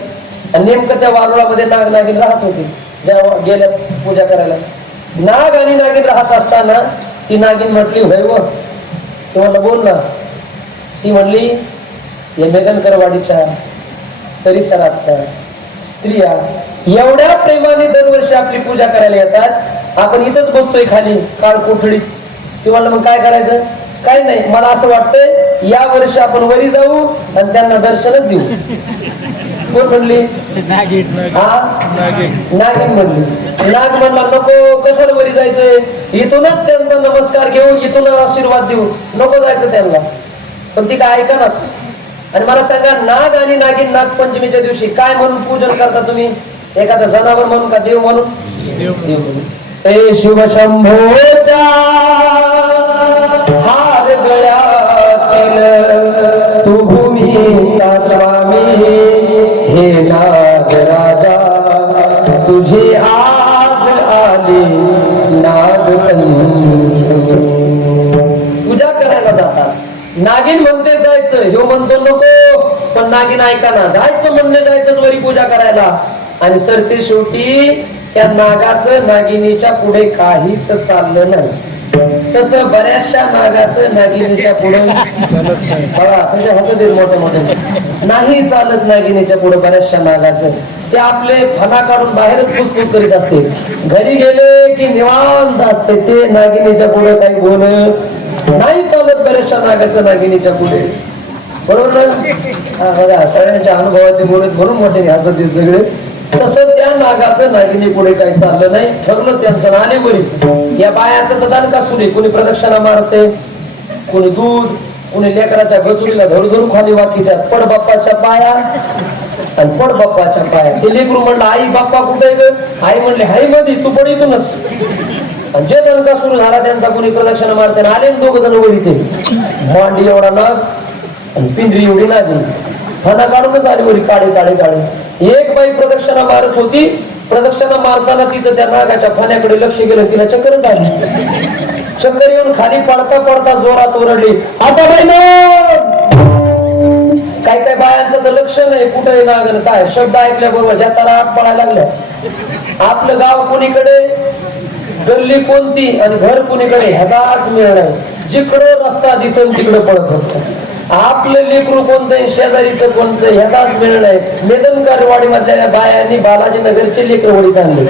आणि नेमकं त्या वारुळामध्ये नाग नागिन राहत होती. ज्या गेल्या पूजा करायला, नाग आणि नागिन राहत असताना ती नागिन म्हटली, होय व ते म्हणलं बोल ना. ती म्हणली, या मेघनकरवाडीच्या परिसरात स्त्रिया एवढ्या प्रेमाने दरवर्षी आपली पूजा करायला येतात, आपण इथंच बसतोय खाली काळ कोठडीत. ती म्हणलं मग काय करायचं? काय नाही, मला असं वाटतंय या वर्षी आपण वरी जाऊ आणि त्यांना दर्शनच देऊ. कोण म्हणली? नागिन म्हणली. नाग म्हणला, नको, कशाला वरी जायचंय, इथूनच त्यांचा नमस्कार घेऊन इथूनच आशीर्वाद देऊ, नको जायचं त्यांना. पण ती काय ऐकनाच. आणि मला सांगा, नाग आणि नागिन नागपंचमीच्या दिवशी काय म्हणून पूजन करता तुम्ही? एखादा जनावर म्हणून का देव म्हणून? देव म्हणून. हे शिव शंभोच्या हार गळ्यातील तू भूमीचा स्वामी, हे नागराजा तुझी आज आली नागपंचमी. पूजा करायला जातात. नागिन म्हणते जायचं, ह्यो म्हणतो नको, पण नागिन ऐका ना, जायचं म्हणणे जायचं वरी पूजा करायला. आणि सरते शेवटी त्या नागाचं नागिनीच्या पुढे काहीच चाललं नाही. तसं बऱ्याचशा नागाचं नागिनीच्या पुढे बघा कसे हसत मोठे मोठे नाही चालत. नागिनीच्या पुढे बऱ्याचशा नागाचं ते आपले फणा काढून बाहेरच फुसफुस करीत असते. घरी गेले की निवांत असते. ते नागिनीच्या पुढे काही बोल नाही चालत बऱ्याचशा नागाचं नागिनीच्या पुढे. बरोबर ना? बघा सगळ्यांच्या अनुभवाचे बोलत म्हणून मोठे हसत सगळे. तसं त्या नागाचं नागिनी पुढे काही चाललं नाही. ठरलं त्यांचं नाणे बरी. या बायाचं तर दान का सुने, कोणी प्रदक्षिणा मारते, कोणी दूध, कोणी लेकराच्या गचुरीला धडधडू खाली वाकी त्यात पड बाप्पाच्या पाया आणि पड बाप्पाच्या पाया. ते लेकरू म्हणलं, आई बाप्पा कुठे ग? आई म्हणले, हाय मध्ये, तू पड इथूनच. आणि जे दणका सुरू झाला त्यांचा, कोणी प्रदक्षिणा मारते, आले दोघ जण वरी. ते मांडी एवढा नाग आणि पिंजरी एवढी नागिन, फणा काढूनच आली वरी, काळे काळे काळे. एक बाई प्रदक्षिणा मारत होती. प्रदक्षिणा मारताना तिचं त्या नागाच्या फण्याकडे लक्ष गेलं, तिला चक्कर झाली. चक्कर येऊन खाली पडता पडता जोरात ओरडली, आता बाई काही काही बायांचं तर लक्ष नाही कुठे नागन काय शब्द ऐकल्याबरोबर ज्या तारा आठ पडायला लागल्या आपलं गाव कोणीकडे गल्ली कोणती आणि घर कोणीकडे ह्याचाच मेळ नाही जिकडं रस्ता दिसन तिकडं पळत होत आपलं लेकरू कोणतं शेजारीचं कोणतं ह्याचाच मेळ नाही मेदनकर वाडी मधल्या बायांनी बालाजी नगरचे लेकर वडीत आणले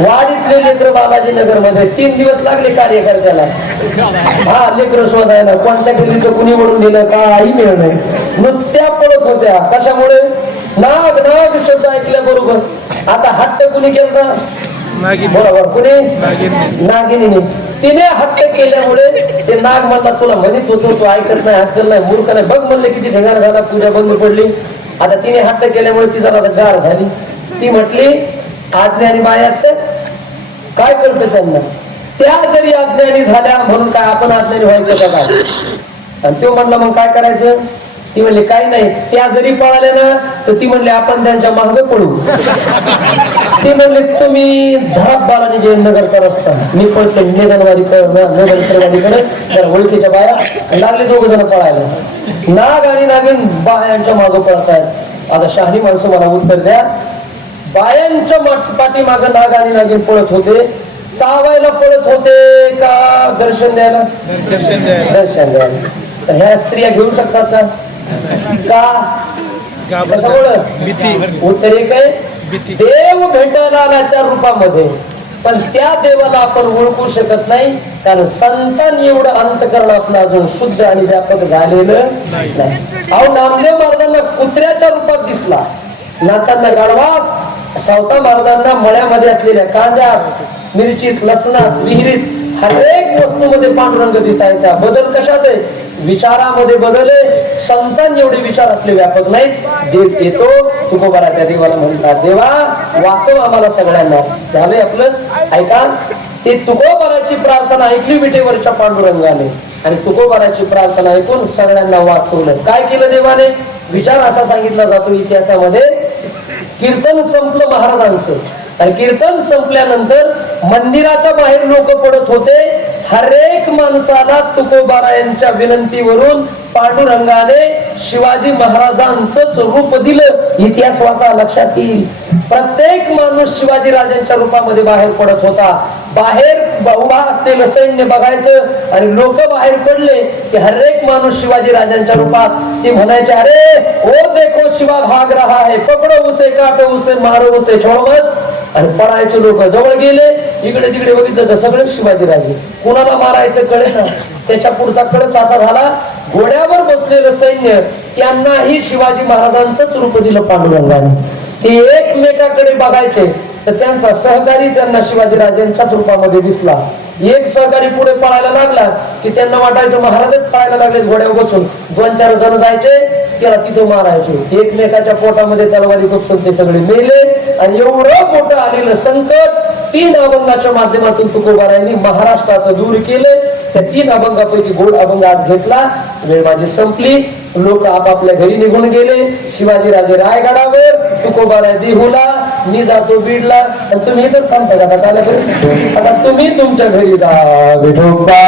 वाडीतले लेकर बालाजी नगर मध्ये 3 दिवस लागले कार्यकर्त्याला हा लेकर शोधायला कोणत्या गल्लीचं कुणी म्हणून दिलं काही मिळ नाही नुसत्या पडत होत्या कशामुळे नाग नाग शब्द ऐकल्या बरोबर आता हट्ट कुणी केला बरोबर कुणी नागिनीने तिने हट्ट केल्यामुळे ते नाग म्हणला तुला म्हणत होतो तू ऐकत नाही अक्कल नाही मूर्ख नाही बघ म्हणले किती ढेंगार झाला पूजा बंद पडली आता तिने हट्ट केल्यामुळे ती जरा गार झाली ती म्हटली अज्ञानी बायात काय करते त्यांना त्या जरी अज्ञानी झाल्या म्हणून काय आपण अज्ञानी व्हायचं का काय आणि तो म्हणला मग काय करायचं ती म्हणली काही नाही त्या जरी पळाल्या ना तर ती म्हणली आपण त्यांच्या मागे पळू ते म्हणले तुम्ही धराप बालाजी जयनगरचा रस्ता मी पळते नगरवाडीकडे जरा ओळखीच्या बाया लागले 2 जण पळायला नाग आणि नागिन बायांच्या मागे पळत आहेत आता शहाणी माणसं मला उत्तर द्या बायांच्या पाठीमागे नाग आणि नागिन पळत होते चावायला पळत होते का दर्शन द्यायला दर्शन द्यायला तर ह्या स्त्रिया घेऊ शकतात का उत्तर एक आहे देव भेटायला आला त्या रूपामध्ये पण त्या देवाला आपण ओळखू शकत नाही कारण संतान एवढं अंतकरण आपलं अजून शुद्ध आणि व्यापक झालेलं नाही अहो नामदेव महाराजांना कुत्र्याच्या रूपात दिसला नातांना गाढवात सावता महाराजांना मळ्यामध्ये असलेल्या कांद्यात मिरचीत लसणात विहिरीत हर एक वस्तूमध्ये पांडुरंग दिसायचा बदल कशात आहे विचारामध्ये बदल आहे संतान एवढे विचार आपले व्यापक नाहीत देव येतो तुकोबारा त्या देवाला म्हणतात देवा वाचव आम्हाला सगळ्यांना झालंय आपलं ऐका ते तुकोबाराची प्रार्थना ऐकली विटेवरच्या पांडुरंगाने आणि तुकोबाराची प्रार्थना ऐकून सगळ्यांना वाचवलं काय केलं देवाने विचार असा सांगितला जातो इतिहासामध्ये कीर्तन संपलं महाराजांचं आणि कीर्तन संपल्यानंतर मंदिराच्या बाहेर लोक पडत होते हर एक माणसाला तुकोबारायांच्या विनंतीवरून पांडुरंगाने शिवाजी महाराजांचंच रूप दिलं इतिहास वाचा लक्षात येईल प्रत्येक माणूस शिवाजी राजांच्या रूपामध्ये बाहेर पडत होता बाहेर उभा असलेलं सैन्य बघायचं आणि लोक बाहेर पडले की हर एक माणूस शिवाजी राजांच्या रूपात ते म्हणायचे अरे ओ देखो शिवा भाग रहा है पकडो उसे काटो उसे मारो उसे छोडवत आणि पळायचे लोक जवळ गेले इकडे तिकडे बघितलं तर सगळे शिवाजी राजे कोणाला मारायचं कळे ना त्याच्या पुढचा कळस असा झाला घोड्यावर बसलेलं सैन्य त्यांनाही शिवाजी महाराजांचंच रूप दिलं पांडुरंगाने ते एकमेकाकडे बघायचे तर त्यांचा सहकारी त्यांना शिवाजी राजांच्याच रूपामध्ये दिसला एक सहकारी पुढे पळायला लागला की त्यांना वाटायचं महाराजच पळायला लागले घोड्यावर बसून 2-4 जण जायचे त्याला तिथं मारायचे एकमेकाच्या पोटामध्ये तलवारी खुपसून ते सगळे मेले आणि एवढं मोठं आलेलं संकट 3 अभंगाच्या माध्यमातून तुकोबारायांनी महाराष्ट्राचं दूर केलं त्या 3 अभंगापैकी गोड अभंग आज घेतला वेळ माझी संपली लोक आपापल्या घरी निघून गेले शिवाजी राजे रायगडावर तुकोबाराय देहूला मी जातो बीडला आणि तुम्ही इथंच थांबता का आता तुम्ही तुमच्या घरी जा विठोबा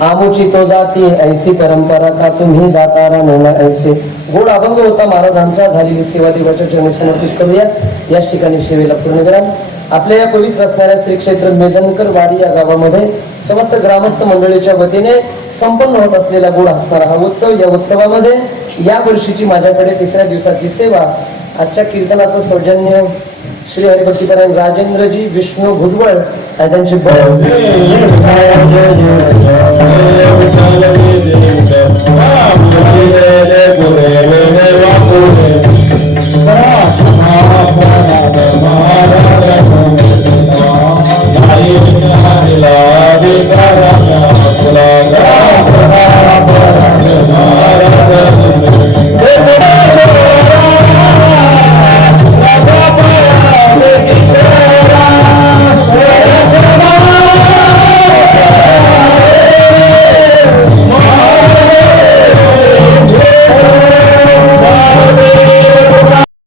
आमुची तो जाती ऐसी परंपरा का तुम्ही दातारा नेला ऐसे गोड अभंग होता महाराजांचा झालेली सेवा देवाच्या चरणी समर्पित करूया याच ठिकाणी सेवेला पूर्ण करा आपल्या या पवित्र असणाऱ्या श्री क्षेत्र मेदनकर वाडी या गावामध्ये समस्त ग्रामस्थ मंडळीच्या वतीने संपन्न होत असलेला गोड असणारा हा उत्सव, या उत्सवामध्ये या वर्षीची माझ्याकडे 3ऱ्या दिवसाची सेवा, आजच्या कीर्तनाचं सौजन्य श्री हरिभक्तीपरायण राजेंद्रजी विष्णू भुजबळ आणि त्यांची जय